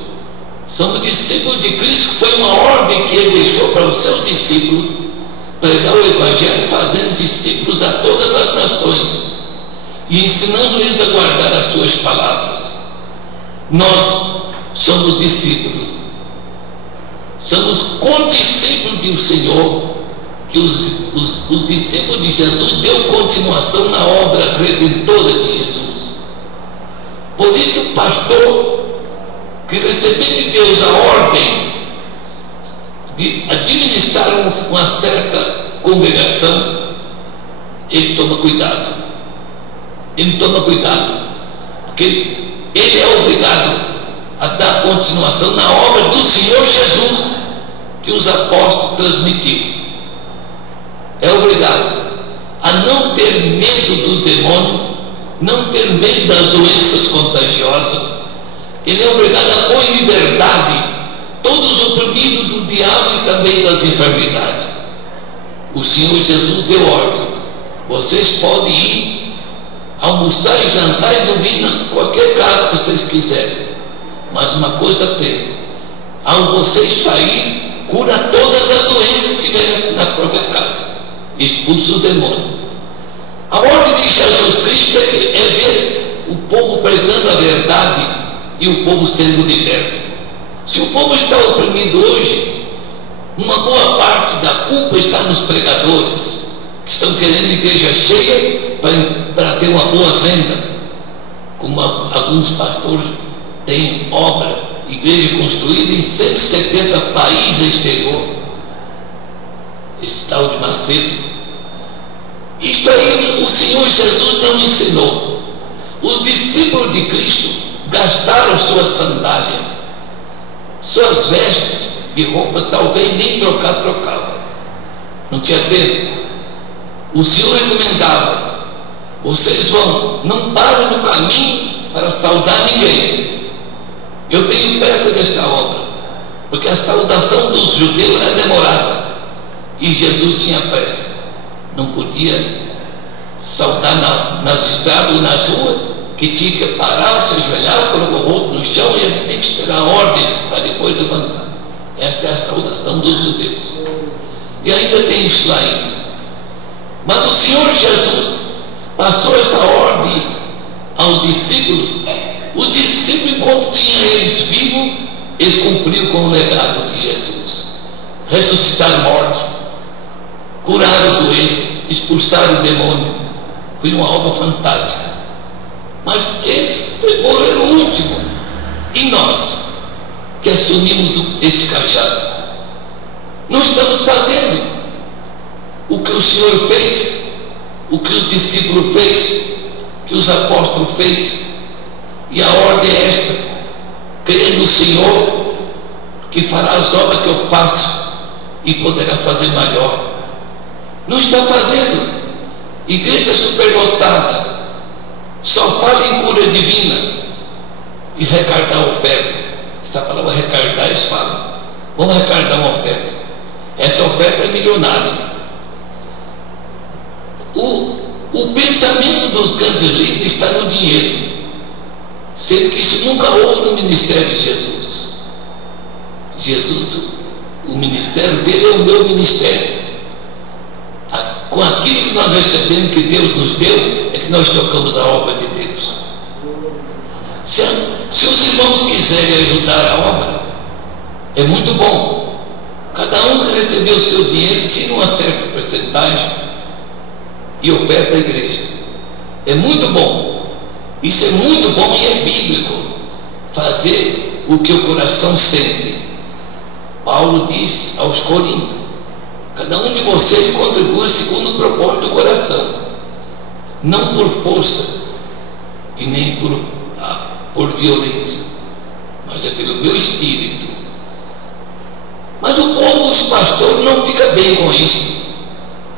somos discípulos de Cristo. Foi uma ordem que Ele deixou para os seus discípulos, pregar o Evangelho, fazendo discípulos a todas as nações e ensinando eles a guardar as suas palavras. Nós somos discípulos, somos condiscípulos do Senhor, que os discípulos de Jesus deu continuação na obra redentora de Jesus. Por isso, o pastor que recebeu de Deus a ordem de administrar uma certa congregação, ele toma cuidado. Ele toma cuidado, porque ele é obrigado a dar continuação na obra do Senhor Jesus que os apóstolos transmitiram. É obrigado a não ter medo do demônio, não ter medo das doenças contagiosas. Ele é obrigado a pôr em liberdade todos os oprimidos do diabo e também das enfermidades. O Senhor Jesus deu ordem: vocês podem ir almoçar e jantar e dormir em qualquer casa que vocês quiserem, mas uma coisa tem: ao vocês sair, cura todas as doenças que tiverem na própria casa, expulsa o demônio. A ordem de Jesus Cristo é ver o povo pregando a verdade e o povo sendo liberto. Se o povo está oprimido hoje, uma boa parte da culpa está nos pregadores, que estão querendo igreja cheia para ter uma boa renda, como alguns pastores têm obra, igreja construída em 170 países exterior. Esse tal de Macedo. Isto aí o Senhor Jesus não ensinou. Os discípulos de Cristo gastaram suas sandálias, suas vestes de roupa, talvez nem trocava. Não tinha tempo. O Senhor recomendava: vocês não parem no caminho para saudar ninguém. Eu tenho pressa nesta obra, porque a saudação dos judeus era demorada e Jesus tinha pressa. Não podia saudar nas estradas ou nas ruas, que tinha que parar, se ajoelhar, colocar o rosto no chão e eles têm que esperar a ordem para depois levantar. Esta é a saudação dos judeus. E ainda tem isso lá ainda. Mas o Senhor Jesus passou essa ordem aos discípulos. Os discípulos, enquanto tinha eles vivos, eles cumpriram com o legado de Jesus. Ressuscitaram mortos, curaram doentes, expulsaram o demônio. Foi uma obra fantástica. Mas eles morreram o último. E nós, que assumimos este cajado, não estamos fazendo o que o Senhor fez, o que o discípulo fez, que os apóstolos fez. E a ordem é esta: creia no Senhor, que fará as obras que eu faço e poderá fazer maior. Não está fazendo. Igreja superlotada, só fala em cura divina e recardar a oferta. Essa palavra recardar, eles falam: vamos recardar uma oferta. Essa oferta é milionária. O pensamento dos grandes líderes está no dinheiro, sendo que isso nunca houve no ministério de Jesus. Jesus, o ministério dele é o meu ministério. Com aquilo que nós recebemos, que Deus nos deu, é que nós tocamos a obra de Deus. Se os irmãos quiserem ajudar a obra, é muito bom. Cada um que recebeu o seu dinheiro tira uma certa porcentagem e oferta à igreja. É muito bom. Isso é muito bom e é bíblico. Fazer o que o coração sente. Paulo disse aos Coríntios: cada um de vocês contribua segundo o propósito do coração, não por força e nem por violência, mas é pelo meu espírito. Mas o povo, os pastores, não ficam bem com isso.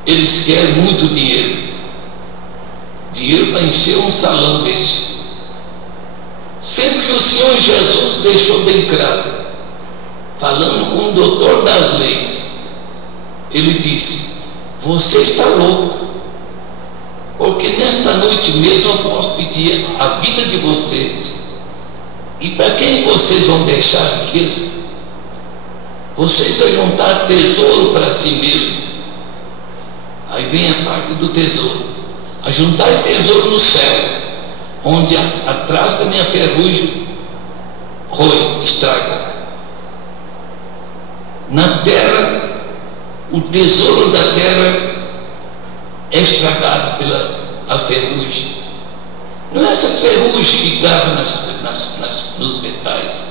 Eles querem muito dinheiro para encher um salão desse, sendo que o Senhor Jesus deixou bem claro, falando com o doutor das leis. Ele disse: você está louco, porque nesta noite mesmo eu posso pedir a vida de vocês. E para quem vocês vão deixar riqueza? Vocês vão juntar tesouro para si mesmo. Aí vem a parte do tesouro: a juntar tesouro no céu, onde a traça nem a ferrugem rói, estraga. Na terra, o tesouro da terra é estragado pela ferrugem. Não é essas ferrugens que garram nos metais.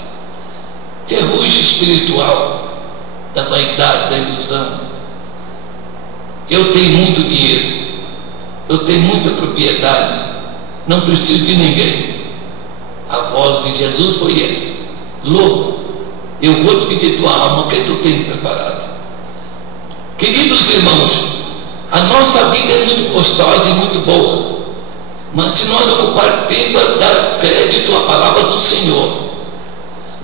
Ferrugem espiritual. da vaidade, da ilusão. Eu tenho muito dinheiro, eu tenho muita propriedade, não preciso de ninguém. A voz de Jesus foi essa: louco, eu vou dividir tua alma, o que tu tens preparado? Queridos irmãos, a nossa vida é muito gostosa e muito boa, mas se nós ocupar tempo a dar crédito à palavra do Senhor,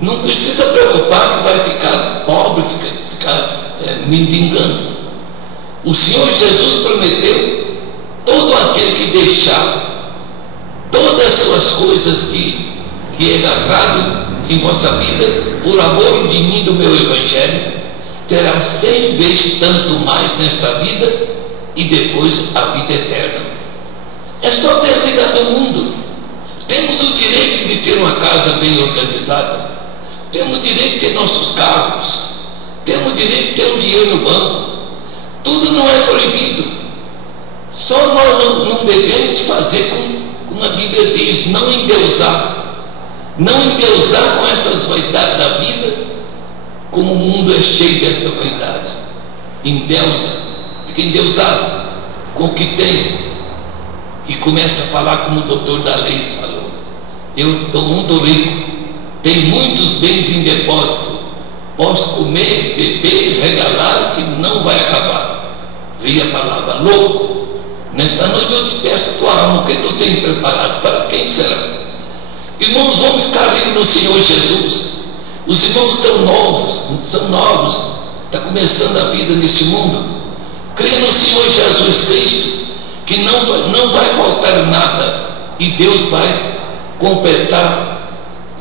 não precisa preocupar que vai ficar pobre, ficar mendigando. O Senhor Jesus prometeu: todo aquele que deixar todas as suas coisas que é agarrado em vossa vida, por amor de mim, do meu Evangelho, terá 100 vezes tanto mais nesta vida e depois a vida eterna. É só desligar do mundo. Temos o direito de ter uma casa bem organizada, temos o direito de ter nossos carros, temos o direito de ter um dinheiro no banco. Tudo não é proibido. Só nós não devemos fazer como a Bíblia diz: não endeusar. Não endeusar com essas vaidades da vida, como o mundo é cheio dessa vaidade. Endeusa, fica endeusado com o que tem e começa a falar como o doutor da lei falou: eu estou muito rico, tenho muitos bens em depósito, posso comer, beber, regalar, que não vai acabar. Veio a palavra: louco, nesta noite eu te peço a tua alma, o que tu tens preparado? Para quem será? Irmãos, vamos ficar ricos no Senhor Jesus. Os irmãos estão novos, são novos, está começando a vida neste mundo. Crê no Senhor Jesus Cristo, que não vai faltar nada, e Deus vai completar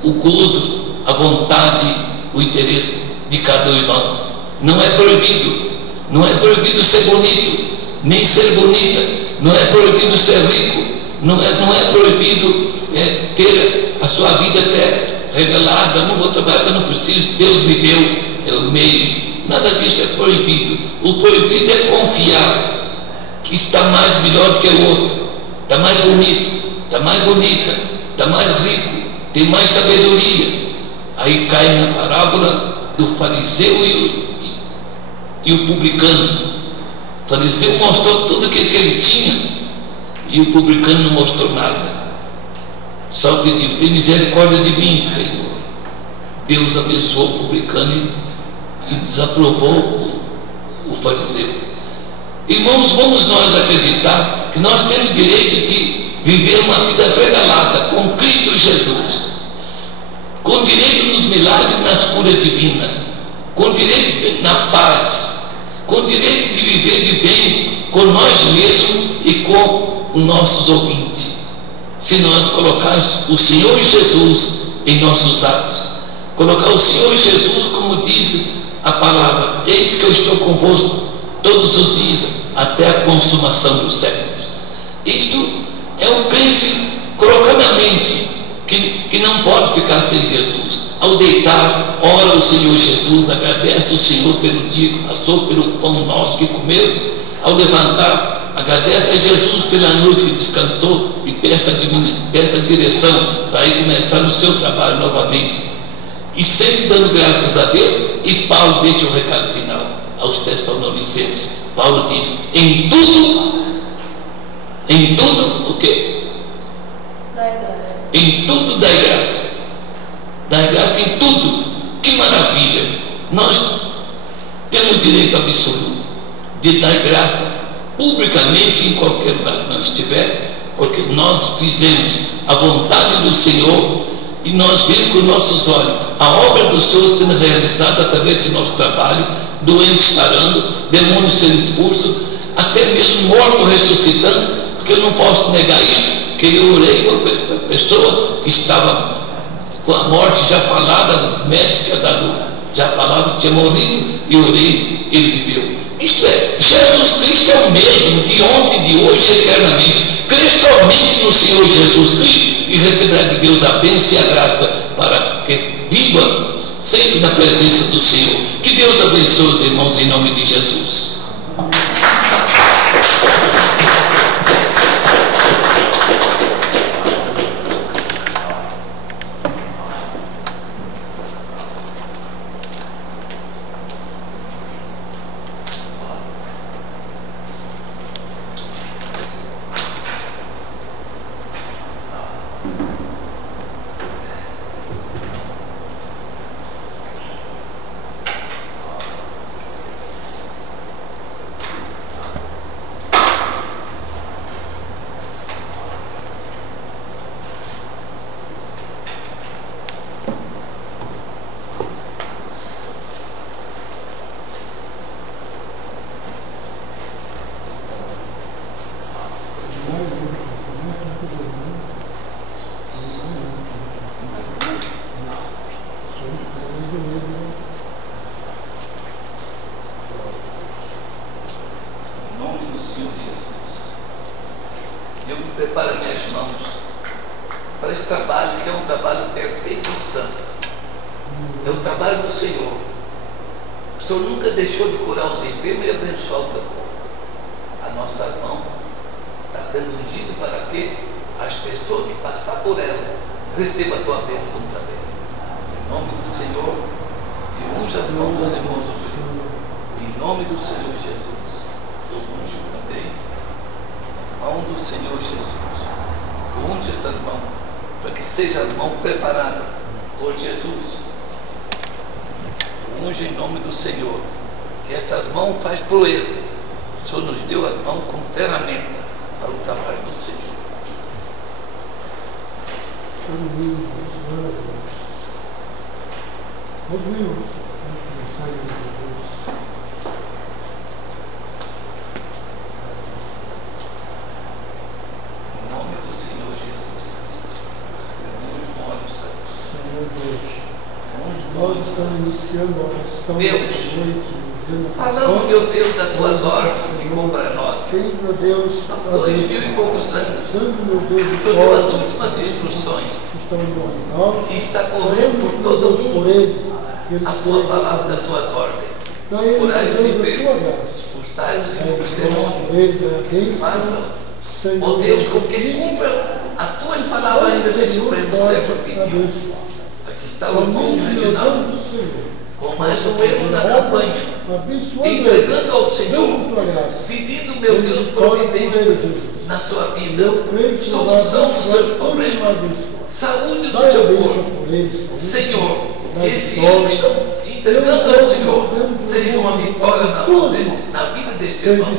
o gozo, a vontade, o interesse de cada irmão. Não é proibido, não é proibido ser bonito, nem ser bonita, não é proibido ser rico, não é proibido ter a sua vida até revelada. Não vou trabalhar, eu não preciso, Deus me deu meios. Nada disso é proibido. O proibido é confiar que está mais melhor do que o outro, está mais bonito, está mais bonita, está mais rico, tem mais sabedoria. Aí cai na parábola do fariseu e o publicano. O fariseu mostrou tudo o que ele tinha e o publicano não mostrou nada. Só pediu: tem misericórdia de mim, Senhor. Deus abençoou o publicano e desaprovou o fariseu. Irmãos, vamos nós acreditar que nós temos direito de viver uma vida regalada com Cristo Jesus, com direito nos milagres, nas curas divinas, com direito na paz, com direito de viver de bem com nós mesmos e com os nossos ouvintes. Se nós colocarmos o Senhor Jesus em nossos atos, colocar o Senhor Jesus, como diz a palavra: eis que eu estou convosco todos os dias até a consumação dos séculos. Isto é o crente colocar na mente que não pode ficar sem Jesus. Ao deitar, ora o Senhor Jesus, agradece o Senhor pelo dia que passou, pelo pão nosso que comeu. Ao levantar, agradece a Jesus pela noite que descansou e peça direção para ir começar o seu trabalho novamente. E sempre dando graças a Deus. E Paulo deixa o recado final aos Tessalonicenses. Paulo diz: em tudo, o quê? Dai graça. Em tudo dai graça. Dai graça em tudo. Que maravilha! Nós temos direito absoluto de dar graça publicamente em qualquer lugar que nós estiver, porque nós fizemos a vontade do Senhor e nós vimos com nossos olhos a obra do Senhor sendo realizada através de nosso trabalho, doentes sarando, demônios sendo expulsos, até mesmo morto ressuscitando, porque eu não posso negar isso, porque eu orei para a pessoa que estava com a morte já falada, o médico tinha dado já a palavra que tinha morrido, e orei, ele viveu. Isto é, Jesus Cristo é o mesmo de ontem, de hoje e eternamente. Crê somente no Senhor Jesus Cristo e receberá de Deus a bênção e a graça para que viva sempre na presença do Senhor. Que Deus abençoe os irmãos em nome de Jesus. do Senhor Jesus. Eu me preparo minhas mãos para esse trabalho, que é um trabalho perfeito e santo. É o trabalho do Senhor. O Senhor nunca deixou de curar os enfermos e abençoar o teu povo. As nossas mãos estão sendo ungidas para que as pessoas que passar por ela recebam a tua bênção também. Em nome do Senhor, e unge as mãos dos irmãos obreiros. Em nome do Senhor Jesus, eu unjo também as mãos do Senhor Jesus. Unge essas mãos, para que seja as mãos preparadas por Jesus. Unge em nome do Senhor, que estas mãos faz proeza. O Senhor nos deu as mãos como ferramenta para o trabalho do Senhor. Em nome do Senhor Jesus Cristo, unge com olhos santos. Senhor Deus, nós estamos iniciando a oração Deus, desta noite. falando, meu Deus, das tuas ordens que ficou para nós. Tem, meu Deus, Há 2000 e poucos anos, dando, meu Deus, o Senhor deu as últimas instruções que estão no manual, e está correndo por todo o por mundo ele, que ele a tua seja palavra das tuas ordens. dá ele, Curai os Deus, a tua enfermos, graça. expulsai os É, demônios. por ele, dá a bênção, Façam, Senhor, ó Deus, com que Cristo, cumpra as tuas palavras ainda nesse Senhor, Supremo pode século XXI. abençoar. Aqui está o irmão Somente, meu Reginaldo, Deus, Senhor, com mais um erro na campanha, abençoando entregando ao ele, Senhor, dando tua graça. pedindo, meu Deus, providência na sua vida, Eu creio que solução dos seus problemas, saúde do seu corpo. Senhor, que esse ano que estão entregando ao Senhor seja uma vitória na vida deste irmão,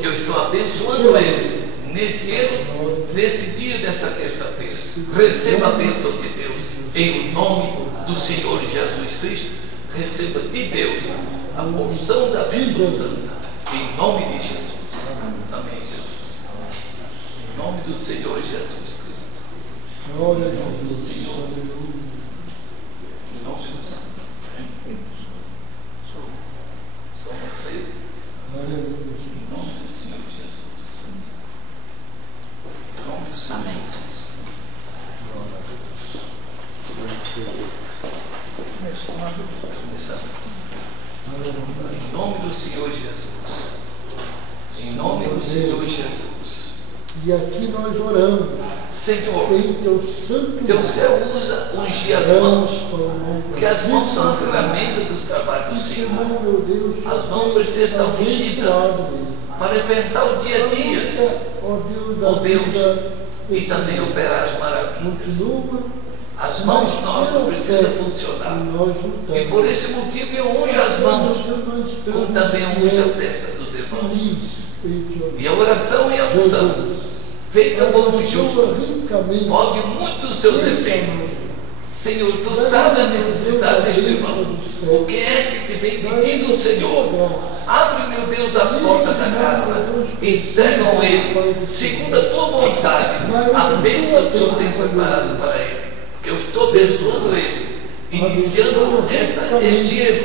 que eu estou abençoando ele nesse ano, nesse dia, dessa terça-feira. Receba a bênção de Deus, em nome do Senhor Jesus Cristo. Receba de Deus a porção da bênção santa, em nome de Jesus. Amém, Jesus. Em nome do Senhor Jesus Cristo. Glória a Em nome do Jesus. Senhor. Aleluia. Em nome do Senhor. Somos eu. Aleluia. Em nome do Senhor Jesus. Em nome do Senhor Jesus. Começando. Em nome do Senhor Jesus. Em nome do Senhor Jesus. E aqui nós oramos Senhor, em teu santo teu nome. céu usa ungir as Oramos mãos, para o irmão porque as mãos são a Francisco. ferramenta dos trabalhos do Esse Senhor, irmão, meu Deus, As mãos precisam estar ungidas abençoado ele. para enfrentar o dia a dia, Ó Deus da ó Deus, vida, e esse também irmão operar as maravilhas. continua. As mãos nossas precisam funcionar. E por esse motivo eu unjo as mãos, como também unjo a testa dos irmãos. E a oração e a unção, feita por um justo, pode muito dos seus efeitos. Senhor, tu sabes a necessidade deste irmão. O que é que te vem pedindo, Senhor? Abre, meu Deus, a porta da casa. Entrega a ele, segundo a tua vontade, a bênção que o Senhor tem preparado para ele. Porque eu estou abençoando ele, iniciando este ano,